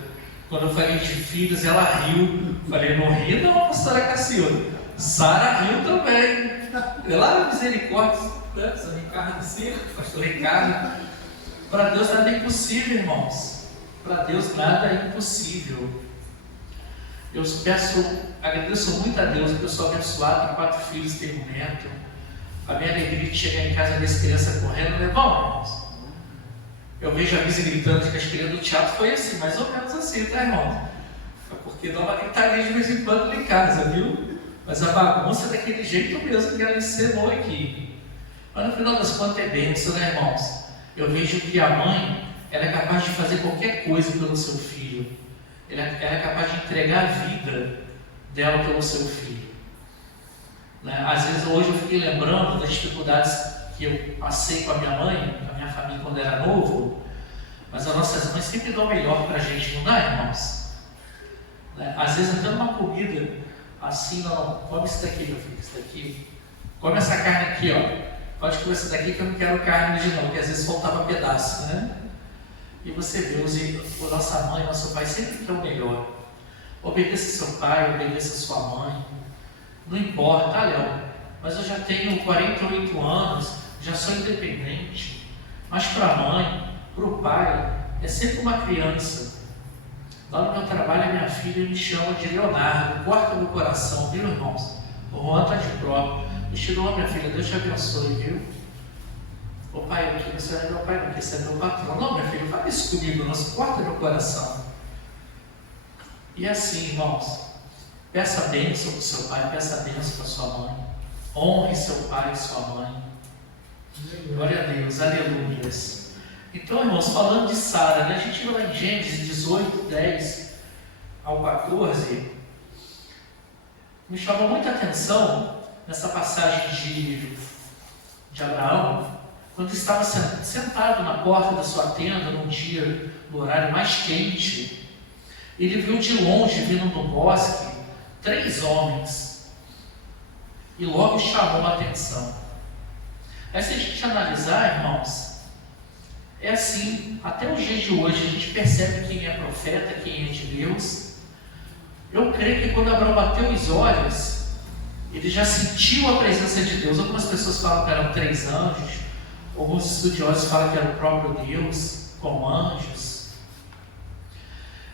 Quando eu falei de filhos, ela riu. Falei: não ri não, pastora Cacilda. Sara riu também. Pela misericórdia. São Ricardo Circo, pastor Ricardo. Para Deus nada é impossível, irmãos. Para Deus nada é impossível. Eu agradeço muito a Deus, porque eu sou abençoado, tenho 4 filhos, tenho um neto. A minha alegria de chegar em casa e ver as crianças correndo, não é bom, irmãos? Eu vejo a Vise gritando que as crianças do teatro foi assim, mais ou menos assim, tá, irmãos? Porque dá uma gritaria de vez em quando lá em casa, viu? Mas a bagunça é daquele jeito mesmo que ela ensinou aqui. Mas no final das contas é bênção, né, irmãos? Eu vejo que a mãe, ela é capaz de fazer qualquer coisa pelo seu filho. Ela é capaz de entregar a vida dela pelo seu filho. Né? Às vezes hoje eu fiquei lembrando das dificuldades que eu passei com a minha mãe, com a minha família quando era novo. Mas as nossas mães sempre dão o melhor para a gente, não dá, irmãos? Né? Às vezes até numa comida, assim, não, come isso daqui, meu filho, isso daqui. Come essa carne aqui, ó. Pode comer essa daqui que eu não quero carne de não, porque às vezes faltava pedaço, né? E você vê, a nossa mãe, o nosso pai sempre quer o melhor. Obedeça seu pai, obedeça sua mãe. Não importa, Léo, mas eu já tenho 48 anos, já sou independente. Mas para a mãe, para o pai, é sempre uma criança. Lá no meu trabalho, a minha filha me chama de Leonardo, corta meu coração, viu, irmãos? O Juan está de prova. Eu te dou, minha filha, Deus te abençoe, viu? Ô pai, aqui você não é meu pai, não, esse é meu patrão. Não, minha filha, fala isso comigo, não, corta meu coração. E assim, irmãos, peça a bênção para o seu pai, peça a bênção para sua mãe. Honre seu pai e sua mãe. Glória a Deus, aleluias. Então, irmãos, falando de Sara, né? A gente vai em Gênesis 18, 10 ao 14. Me chamou muita atenção nessa passagem de Abraão, quando estava sentado na porta da sua tenda, num dia, no horário mais quente. Ele viu de longe, vindo do bosque, 3 homens, e logo chamou a atenção. Aí, se a gente analisar, irmãos, é assim, até os dias de hoje, a gente percebe quem é profeta, quem é de Deus. Eu creio que quando Abraão bateu os olhos, ele já sentiu a presença de Deus. Algumas pessoas falam que eram 3 anjos, alguns estudiosos falam que era o próprio Deus, com anjos.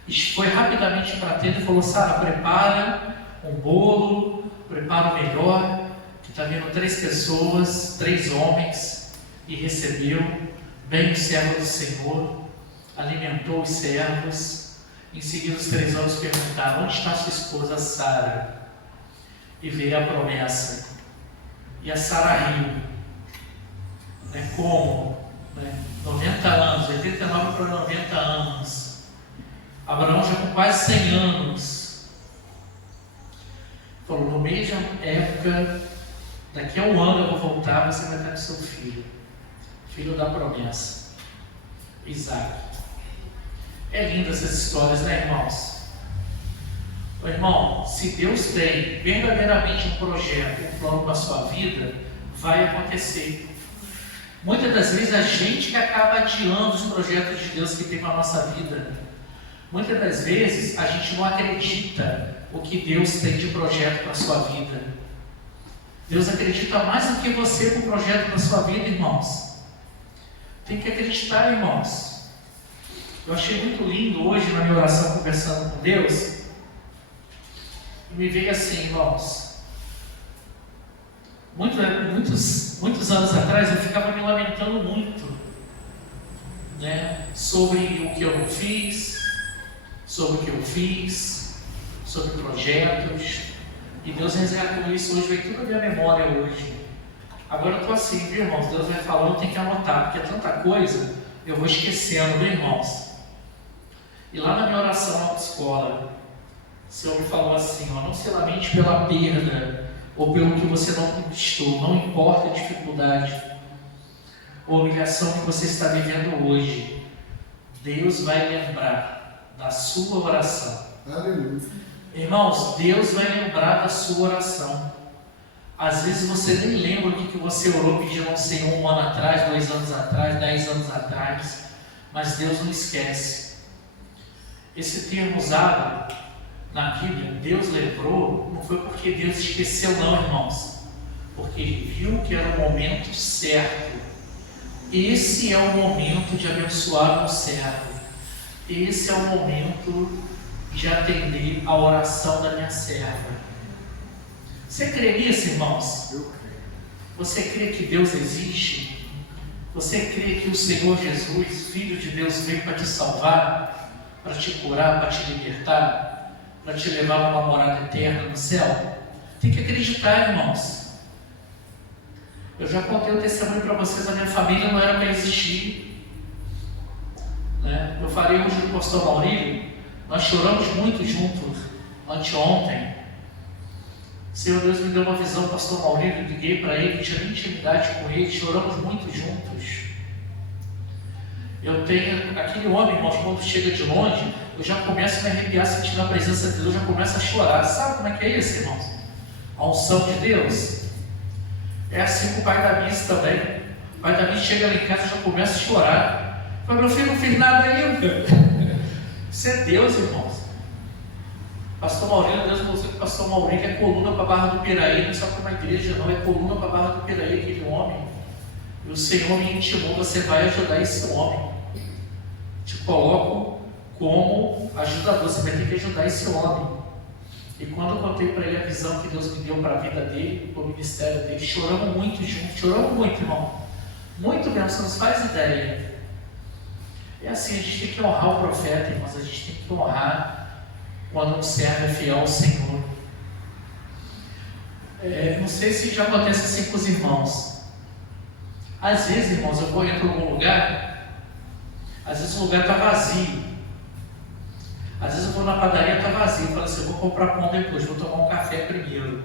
E foi rapidamente para a tenda e falou: Sara, prepara um bolo, prepara o melhor, que está vindo 3 pessoas, 3 homens. E recebeu bem o servo do Senhor, alimentou os servos. Em seguida os 3 homens perguntaram: onde está sua esposa Sara? E veio a promessa. E a Sara riu. Como? 90 anos, 89 para 90 anos. Abraão já com quase 100 anos. Falou: no mesma época, daqui a 1 ano eu vou voltar, você vai estar com seu filho. Filho da promessa, Isaac. É linda essas histórias, né, irmãos? Irmão, se Deus tem verdadeiramente um projeto, um plano para a sua vida, vai acontecer. Muitas das vezes a gente que acaba adiando os projetos de Deus que tem para a nossa vida. Muitas das vezes a gente não acredita o que Deus tem de projeto para a sua vida. Deus acredita mais do que você com o projeto para a sua vida, irmãos. Tem que acreditar, irmãos. Eu achei muito lindo hoje na minha oração, conversando com Deus, e me veio assim, irmãos. Muitos anos atrás eu ficava me lamentando muito, sobre o que eu não fiz, sobre o que eu fiz, sobre projetos. E Deus resgatou isso hoje, veio tudo na minha memória hoje. Agora eu estou assim, viu, irmãos? Deus vai falando, tem que anotar, porque é tanta coisa, eu vou esquecendo, viu, irmãos? E lá na minha oração na autoescola, o Senhor me falou assim: não se lamente pela perda, ou pelo que você não conquistou, não importa a dificuldade, ou a humilhação que você está vivendo hoje, Deus vai lembrar da sua oração. Aleluia. Irmãos, Deus vai lembrar da sua oração. Às vezes você nem lembra o que você orou pedindo ao Senhor 1 ano atrás, 2 anos atrás, 10 anos atrás, mas Deus não esquece. Esse termo usado na Bíblia, Deus lembrou, não foi porque Deus esqueceu não, irmãos, porque Ele viu que era o momento certo. Esse é o momento de abençoar um servo. Esse é o momento de atender a oração da minha serva. Você crê nisso, irmãos? Eu creio. Você crê que Deus existe? Você crê que o Senhor Jesus, Filho de Deus, veio para te salvar, para te curar, para te libertar, para te levar a uma morada eterna no céu? Tem que acreditar, irmãos. Eu já contei o testemunho para vocês, a minha família não era para existir. Eu falei hoje do pastor Maurílio, nós choramos muito juntos, anteontem. O Senhor Deus me deu uma visão, pastor Maurílio, liguei para ele, tinha intimidade com ele, choramos muito juntos. Eu tenho, aquele homem, irmãos, quando chega de longe, eu já começo a me arrepiar sentindo a presença de Deus, eu já começo a chorar. Sabe como é que é isso, irmãos? A unção de Deus. É assim com o pai da Miss também. O pai da Miss chega lá em casa e já começa a chorar. Fala: meu filho não fez nada ainda. Isso é Deus, irmãos. Pastor Maurílio, Deus mostrou que o pastor Maurílio é coluna para a Barra do Piraí, não só para uma igreja, não, é coluna para a Barra do Piraí, aquele homem. E o Senhor me intimou, você vai ajudar esse homem. Te coloco como ajudador, você vai ter que ajudar esse homem. E quando eu contei para ele a visão que Deus me deu para a vida dele, para o ministério dele, choramos muito juntos, choramos muito, irmão. Muito mesmo, você não faz ideia. É assim, a gente tem que honrar o profeta, irmãos, a gente tem que honrar quando um servo é fiel ao Senhor. Não sei se já acontece assim com os irmãos. Às vezes, irmãos, eu vou entrar em algum lugar, às vezes o lugar está vazio. Às vezes eu vou na padaria, está vazio, eu falo assim, eu vou comprar pão depois, vou tomar um café primeiro.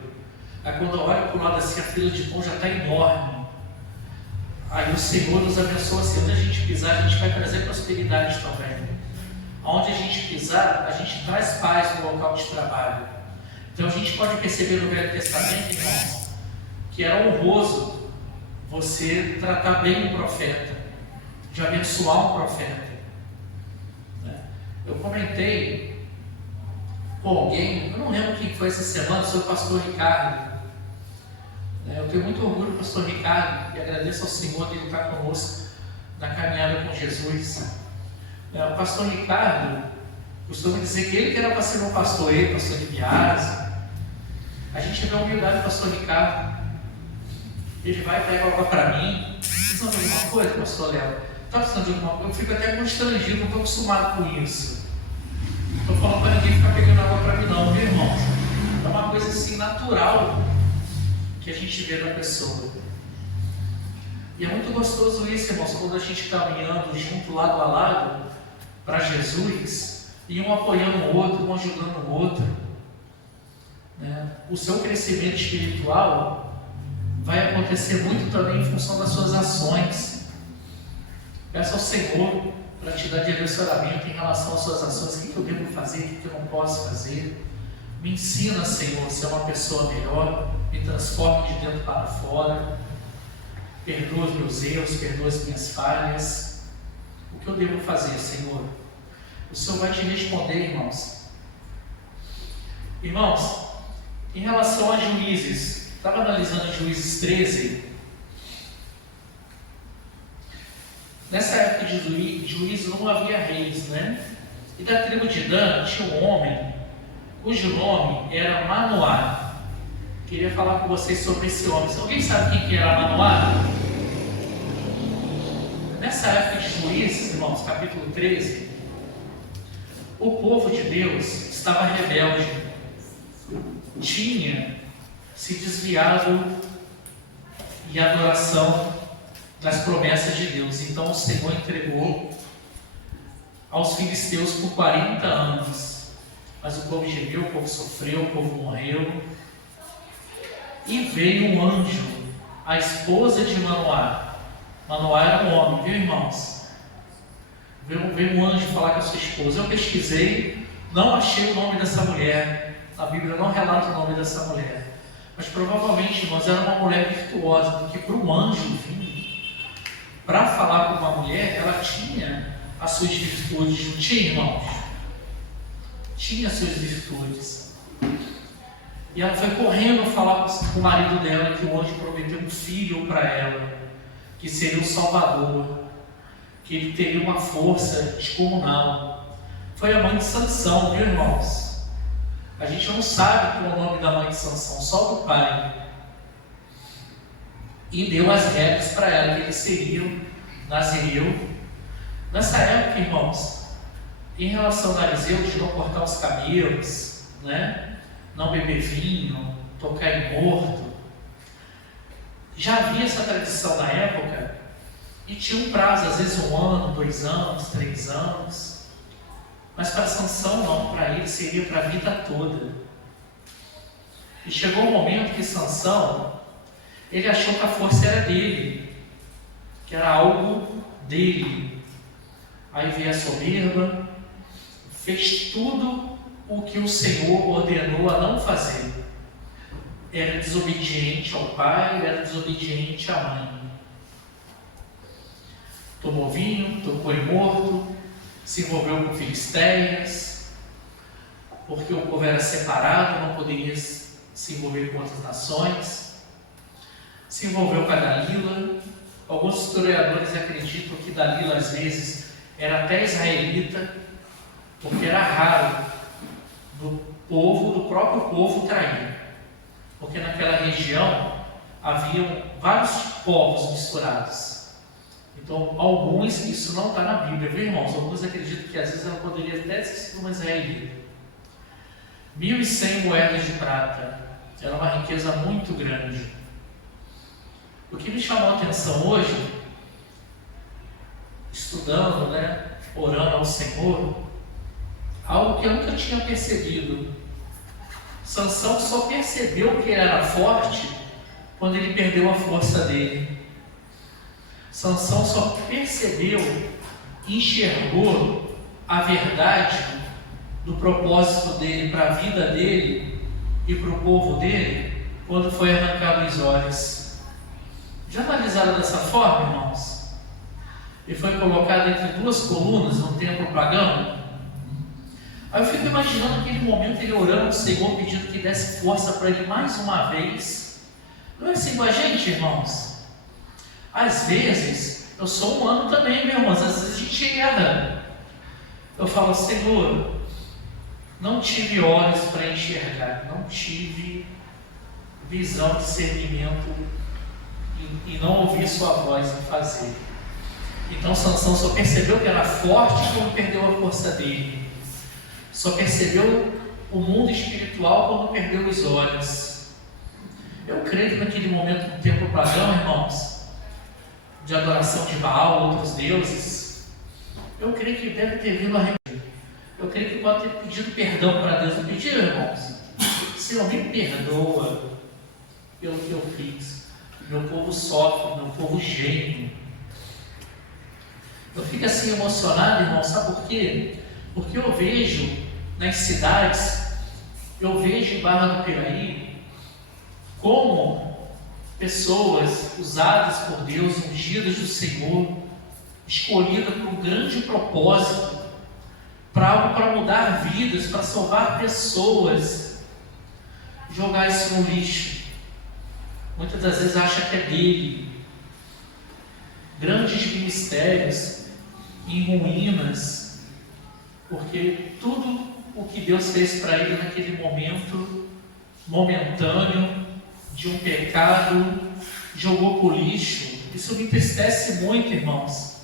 Aí quando eu olho para o lado assim, a fila de pão já está enorme. Aí o Senhor nos abençoa assim, onde a gente pisar, a gente vai trazer prosperidade também. Onde a gente pisar, a gente traz paz no local de trabalho. Então a gente pode perceber no Velho Testamento, irmãos, que era honroso você tratar bem um profeta, de abençoar um profeta. Eu comentei com alguém, eu não lembro quem foi essa semana, sobre o pastor Ricardo. Eu tenho muito orgulho do pastor Ricardo e agradeço ao Senhor de ele estar conosco na caminhada com Jesus. O pastor Ricardo costuma dizer que ele que era para ser meu pastor, ele, pastor de Biase. A gente vê a humildade do pastor Ricardo. Ele vai pegar algo para mim. Precisando de alguma coisa, pastor Léo? Está precisando de alguma coisa? Eu fico até constrangido, não estou acostumado com isso. Não estou falando para ninguém ficar pegando água para mim, não, viu, irmãos? É uma coisa assim natural que a gente vê na pessoa. E é muito gostoso isso, irmãos, quando a gente está caminhando junto, lado a lado, para Jesus, e um apoiando o outro, um ajudando o outro. O seu crescimento espiritual vai acontecer muito também em função das suas ações. Peça ao Senhor para te dar direcionamento em relação às suas ações. O que eu devo fazer, o que eu não posso fazer. Me ensina, Senhor, a ser uma pessoa melhor. Me transforme de dentro para fora. Perdoa os meus erros, perdoa as minhas falhas. O que eu devo fazer, Senhor? O Senhor vai te responder, irmãos. Irmãos, em relação a Juízes, estava analisando Juízes 13. Nessa época de Juízes não havia reis, né? E da tribo de Dan tinha um homem cujo nome era Manoá. Queria falar com vocês sobre esse homem. Se alguém sabe quem que era Manoá? Nessa época de Juízes, irmãos, capítulo 13, o povo de Deus estava rebelde, tinha se desviado em adoração das promessas de Deus. Então o Senhor entregou aos filisteus por 40 anos. Mas o povo gemeu, o povo sofreu, o povo morreu. E veio um anjo, a esposa de Manoá. Manoá era um homem, viu, irmãos? Veio um anjo falar com a sua esposa. Eu pesquisei, não achei o nome dessa mulher. A Bíblia não relata o nome dessa mulher. Mas provavelmente, irmãos, era uma mulher virtuosa, porque para um anjo vir, para falar com uma mulher, ela tinha as suas virtudes, não tinha, irmãos? Tinha as suas virtudes. E ela foi correndo falar com o marido dela que o anjo prometeu um filho para ela, que seria o Salvador, que ele teria uma força descomunal. Foi a mãe de Sansão, viu, irmãos? A gente não sabe qual é o nome da mãe de Sansão, só do pai. E deu as regras para ela, que ele seria nazireu. Nessa época, irmãos, em relação ao narizeu, de não cortar os cabelos, né? Não beber vinho, tocar em morto, já havia essa tradição na época e tinha um prazo, às vezes 1 ano, 2 anos, 3 anos. Mas para Sansão não, para ele seria para a vida toda. E chegou um momento que Sansão, ele achou que a força era dele, que era algo dele. Aí veio a soberba, fez tudo o que o Senhor ordenou a não fazer. Era desobediente ao pai, era desobediente à mãe. Tomou vinho, tocou em morto, se envolveu com filisteias. porque o povo era separado, não poderia se envolver com outras nações. Se envolveu com a Dalila. Alguns historiadores acreditam que Dalila às vezes era até israelita, porque era raro do próprio povo trair, porque naquela região haviam vários povos misturados. Então, alguns, isso não está na Bíblia, viu, irmãos? Alguns acreditam que às vezes ela poderia até ter sido uma israelita. 1.100 moedas de prata, era uma riqueza muito grande. O que me chamou a atenção hoje, estudando, orando ao Senhor, algo que eu nunca tinha percebido. Sansão só percebeu que ele era forte quando ele perdeu a força dele. Sansão só percebeu, enxergou a verdade do propósito dele para a vida dele e para o povo dele quando foi arrancado os olhos. Já analisaram dessa forma, irmãos? Ele foi colocado entre duas colunas num templo pagão. Aí eu fico imaginando aquele momento ele orando ao Senhor, pedindo que desse força para ele mais uma vez. Não é assim com a gente, irmãos? Às vezes, eu sou humano também, meus irmãos, às vezes a gente erra. Eu falo, Senhor, não tive olhos para enxergar, não tive visão, discernimento e não ouvi sua voz em fazer. Então Sansão só percebeu que era forte quando perdeu a força dele. Só percebeu o mundo espiritual quando perdeu os olhos. Eu creio que naquele momento do templo pagão, irmãos, de adoração de Baal, outros deuses, eu creio que deve ter vindo arrependimento. Eu creio que pode ter pedido perdão para Deus. Não pediu, irmãos? Senhor, me perdoa pelo que eu fiz. Meu povo sofre, meu povo geme. Eu fico assim emocionado, irmão, sabe por quê? Porque eu vejo nas cidades, eu vejo em Barra do Piraí, como pessoas usadas por Deus, ungidas do Senhor, escolhidas por um grande propósito, para algo para mudar vidas, para salvar pessoas, jogar isso no lixo. Muitas das vezes acha que é dele. Grandes ministérios em ruínas, porque tudo o que Deus fez para ele naquele momento momentâneo de um pecado jogou para o lixo. Isso me entristece muito, irmãos.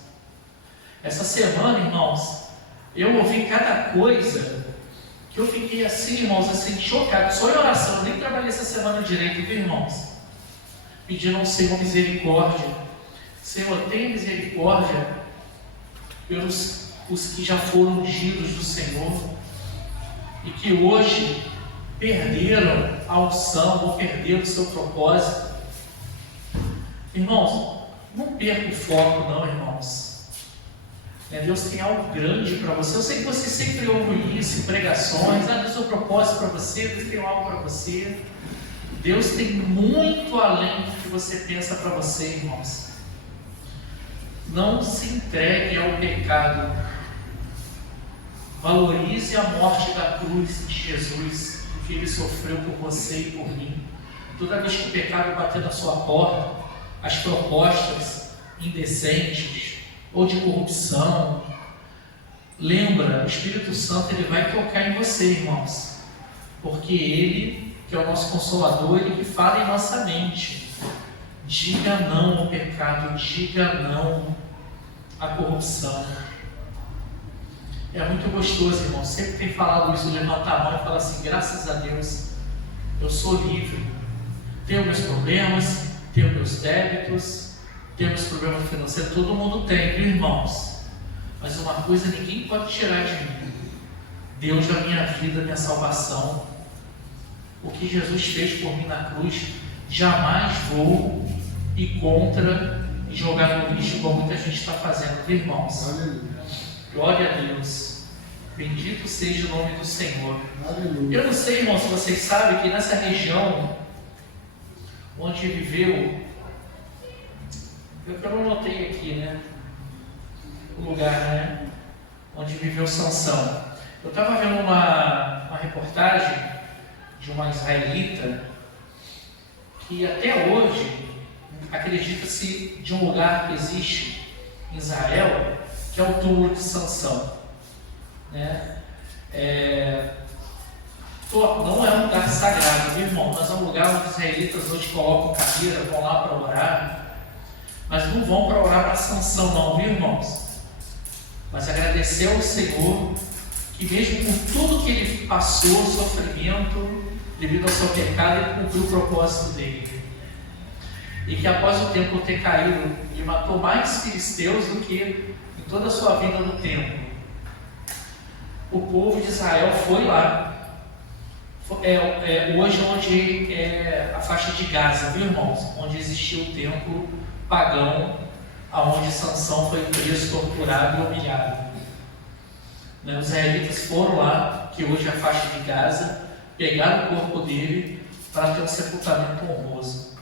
Essa semana, irmãos, eu ouvi cada coisa que eu fiquei assim, irmãos, assim, chocado. Só em oração, eu nem trabalhei essa semana direito, viu, irmãos? Pedindo ao Senhor misericórdia. Senhor, tenha misericórdia pelos os que já foram ungidos do Senhor e que hoje perderam a unção ou perderam o seu propósito. Irmãos, não perca o foco não, irmãos. Deus tem algo grande para você. Eu sei que você sempre ouve isso em pregações. Deus tem um propósito para você, Deus tem algo para você. Deus tem muito além do que você pensa para você, irmãos. Não se entregue ao pecado. Valorize a morte da cruz de Jesus, o que Ele sofreu por você e por mim. Toda vez que o pecado bater na sua porta, as propostas indecentes ou de corrupção, lembra, o Espírito Santo ele vai tocar em você, irmãos, porque Ele, que é o nosso Consolador, Ele que fala em nossa mente. Diga não ao pecado, diga não à corrupção. É muito gostoso, irmão. Sempre tem falado isso, levantar a mão e falar assim: graças a Deus, eu sou livre. Tenho meus problemas, tenho meus débitos, tenho meus problemas financeiros. Todo mundo tem, viu, irmãos? Mas uma coisa ninguém pode tirar de mim: Deus da minha vida, minha salvação. O que Jesus fez por mim na cruz, jamais vou ir contra e jogar no lixo como muita gente está fazendo, viu, irmãos? Aleluia. Glória a Deus. Bendito seja o nome do Senhor. Aleluia. Eu não sei, irmãos, se vocês sabem que nessa região onde viveu, eu não anotei aqui, né? O lugar, né? Onde viveu Sansão. Eu estava vendo uma uma reportagem de uma israelita que até hoje acredita-se de um lugar que existe em Israel, que é o túmulo de Sansão, né? Não é um lugar sagrado, viu, irmão? Mas é um lugar onde os israelitas hoje colocam cadeira, vão lá para orar, mas não vão para orar para Sansão não, viu, irmãos? Mas agradecer ao Senhor que mesmo com tudo que ele passou, sofrimento, devido ao seu pecado, ele cumpriu o propósito dele. E que após o templo ter caído, ele matou mais filisteus do que em toda a sua vida no templo. O povo de Israel foi lá. Hoje onde é a faixa de Gaza, viu, irmãos? Onde existiu o templo pagão, aonde Sansão foi preso, torturado e humilhado. Os israelitas foram lá, que hoje é a faixa de Gaza, pegaram o corpo dele para ter um sepultamento honroso.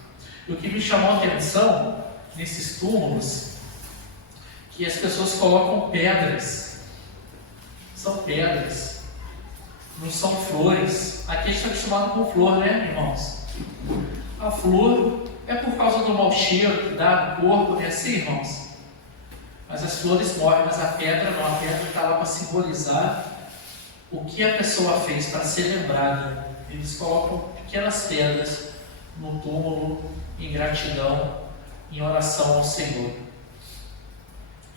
E o que me chamou a atenção nesses túmulos, que as pessoas colocam pedras. São pedras, não são flores. Aqui a gente está acostumado com flor, né, irmãos? A flor é por causa do mau cheiro que dá no corpo, não é assim, irmãos? Mas as flores morrem, mas a pedra não. A pedra está lá para simbolizar o que a pessoa fez, para ser lembrada. Eles colocam pequenas pedras no túmulo, em gratidão, em oração ao Senhor.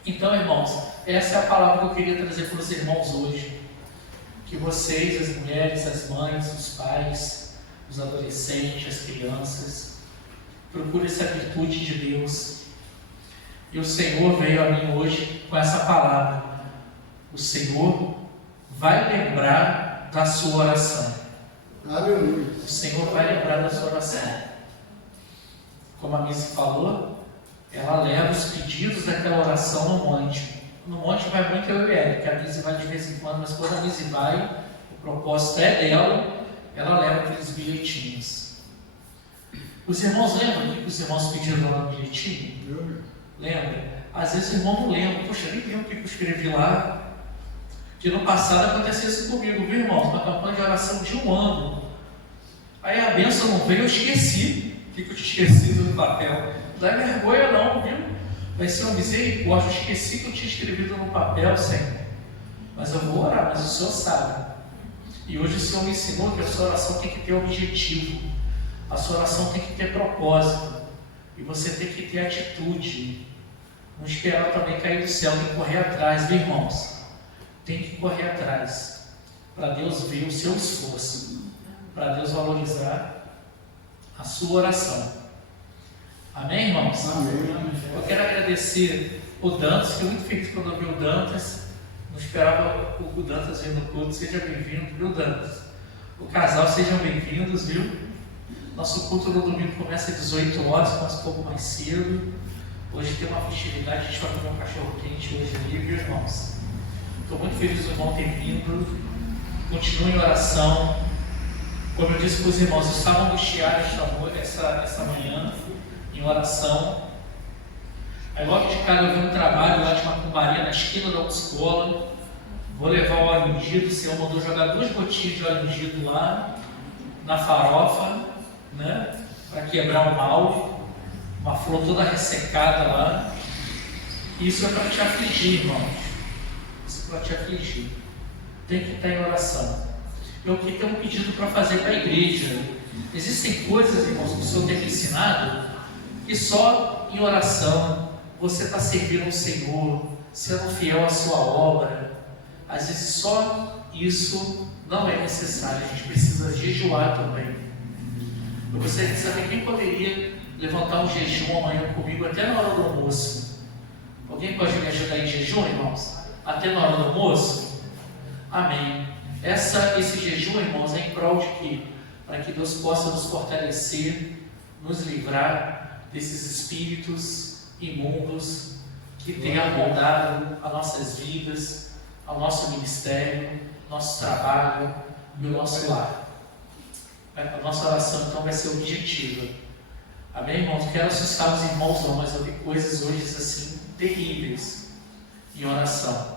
Então, irmãos, essa é a palavra que eu queria trazer para os irmãos hoje. Que vocês, as mulheres, as mães, os pais, os adolescentes, as crianças, procurem essa virtude de Deus. E o Senhor veio a mim hoje com essa palavra. O Senhor vai lembrar da sua oração. Aleluia. O Senhor vai lembrar da sua oração. Como a Missy falou, ela leva os pedidos daquela oração no monte. No monte vai muito eu e ela, que a Missy vai de vez em quando, mas quando a Missy vai, o propósito é dela, ela leva aqueles bilhetinhos. Os irmãos lembram o que os irmãos pediram lá no bilhetinho? Lembra? Às vezes o irmão não lembra. Poxa, nem lembro o que eu escrevi lá. Que no passado aconteceu isso comigo, viu, irmãos? Uma campanha de oração de 1 ano. Aí a bênção não veio, eu esqueci. O que eu tinha esquecido no papel? Não é vergonha não, viu? Vai ser uma misericórdia. Eu esqueci que eu tinha escrevido no papel, Senhor. Mas eu vou orar, mas o Senhor sabe. E hoje o Senhor me ensinou que a sua oração tem que ter objetivo. A sua oração tem que ter propósito. E você tem que ter atitude. Não esperar também cair do céu, tem que correr atrás, viu, irmãos? Tem que correr atrás. Para Deus ver o seu esforço. Para Deus valorizar a sua oração. Amém, irmãos? Amém. Eu quero agradecer o Dantas, fiquei muito feliz quando eu vi o Dantas. Não esperava o Dantas vir no culto. Seja bem-vindo, viu, Dantas? O casal, sejam bem-vindos, viu? Nosso culto no domingo começa às 18 horas, começa um pouco mais cedo. Hoje tem uma festividade, a gente vai comer um cachorro quente hoje ali, viu, irmãos? Estou muito feliz do irmão ter vindo. Continue em oração. Como eu disse para os irmãos, eu estava angustiado essa manhã em oração. Aí logo de cara eu vi um trabalho lá de macumbaria na esquina da autoescola. Vou levar o óleo ungido. O Senhor mandou jogar 2 gotinhas de óleo ungido lá na farofa, né? Para quebrar o mal. Uma flor toda ressecada lá. Isso é para te afligir, irmãos. Isso é para te afligir. Tem que estar em oração. Eu aqui tenho um pedido para fazer para a igreja. Existem coisas, irmãos, que o Senhor tem me ensinado, que só em oração você está servindo ao Senhor, sendo fiel à sua obra. Às vezes só isso não é necessário. A gente precisa jejuar também. Eu gostaria de saber quem poderia levantar um jejum amanhã comigo até na hora do almoço. Alguém pode me ajudar em jejum, irmãos? Até na hora do almoço? Amém. Esse jejum, irmãos, é em prol de quê? Para que Deus possa nos fortalecer, nos livrar desses espíritos imundos que têm arroldado as nossas vidas, ao nosso ministério, nosso trabalho e o nosso lar. A nossa oração então vai ser objetiva. Amém, irmãos? Quero assustar os irmãos, não, mas eu vi coisas hoje assim terríveis em oração.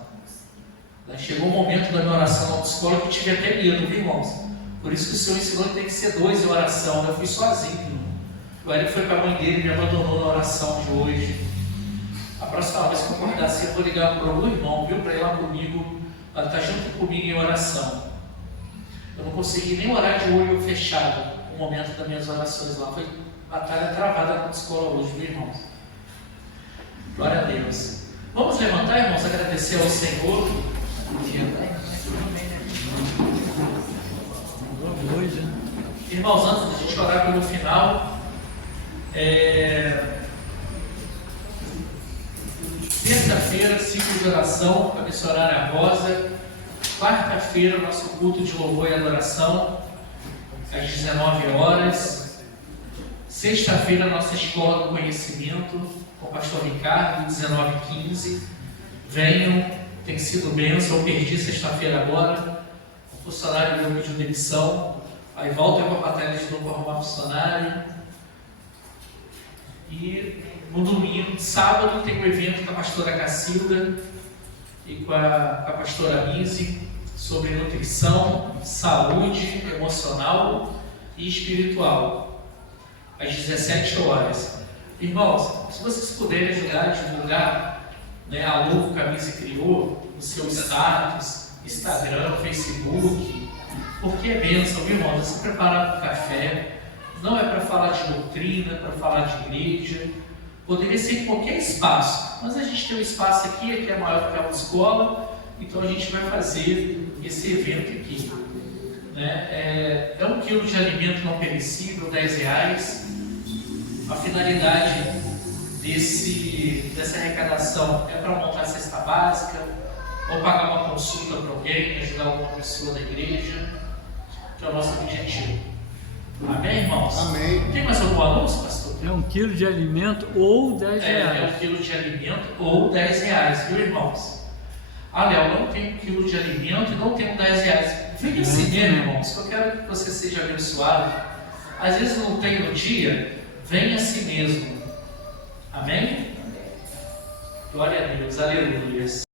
Chegou um momento da minha oração na autoescola que eu tive até medo, viu, irmãos? Por isso que o Senhor ensinou que tem que ser 2 em oração. Eu fui sozinho. O Eric foi com a mãe dele e me abandonou na oração de hoje. A próxima vez que eu acordar assim, eu vou ligar para o irmão, viu? Para ir lá comigo, para estar junto comigo em oração. Eu não consegui nem orar de olho fechado no momento das minhas orações lá. Foi batalha travada na autoescola hoje, viu, irmãos? Glória a Deus. Vamos levantar, irmãos, agradecer ao Senhor. Irmãos, antes de a gente orar pelo final, terça-feira, ciclo de oração com a missionária Rosa. Quarta-feira, nosso culto de louvor e adoração, às 19 horas. Sexta-feira, nossa escola do conhecimento, com o pastor Ricardo, 19h15. Venham, tem sido bênção. Eu perdi sexta-feira agora. O funcionário meu pediu demissão. Aí volta para a batalha de novo para arrumar funcionário. E no domingo, sábado, tem um evento com a pastora Cacilda e com a pastora Mise sobre nutrição, saúde emocional e espiritual, às 17 horas. Irmãos, se vocês puderem ajudar a divulgar, a logo que a Mise criou no seu status, Instagram, Facebook, porque é bênção, viu, irmãos? Você preparar para o café, não é para falar de doutrina, para falar de igreja. Poderia ser em qualquer espaço, mas a gente tem um espaço aqui é maior que a escola, então a gente vai fazer esse evento aqui. É 1 quilo de alimento não perecível, R$10. A finalidade dessa arrecadação é para montar a cesta básica, ou pagar uma consulta para alguém, ajudar alguma pessoa da igreja, que é o nosso objetivo. Amém, irmãos? Amém. Tem mais algum anúncio, pastor? É 1 quilo de alimento ou R$10. É 1 quilo de alimento ou R$10, viu, irmãos? Léo, não tem 1 quilo de alimento e não tem R$10. Venha assim mesmo, irmãos, que eu quero que você seja abençoado. Às vezes não tem no dia, venha assim mesmo. Amém? Glória a Deus, aleluia.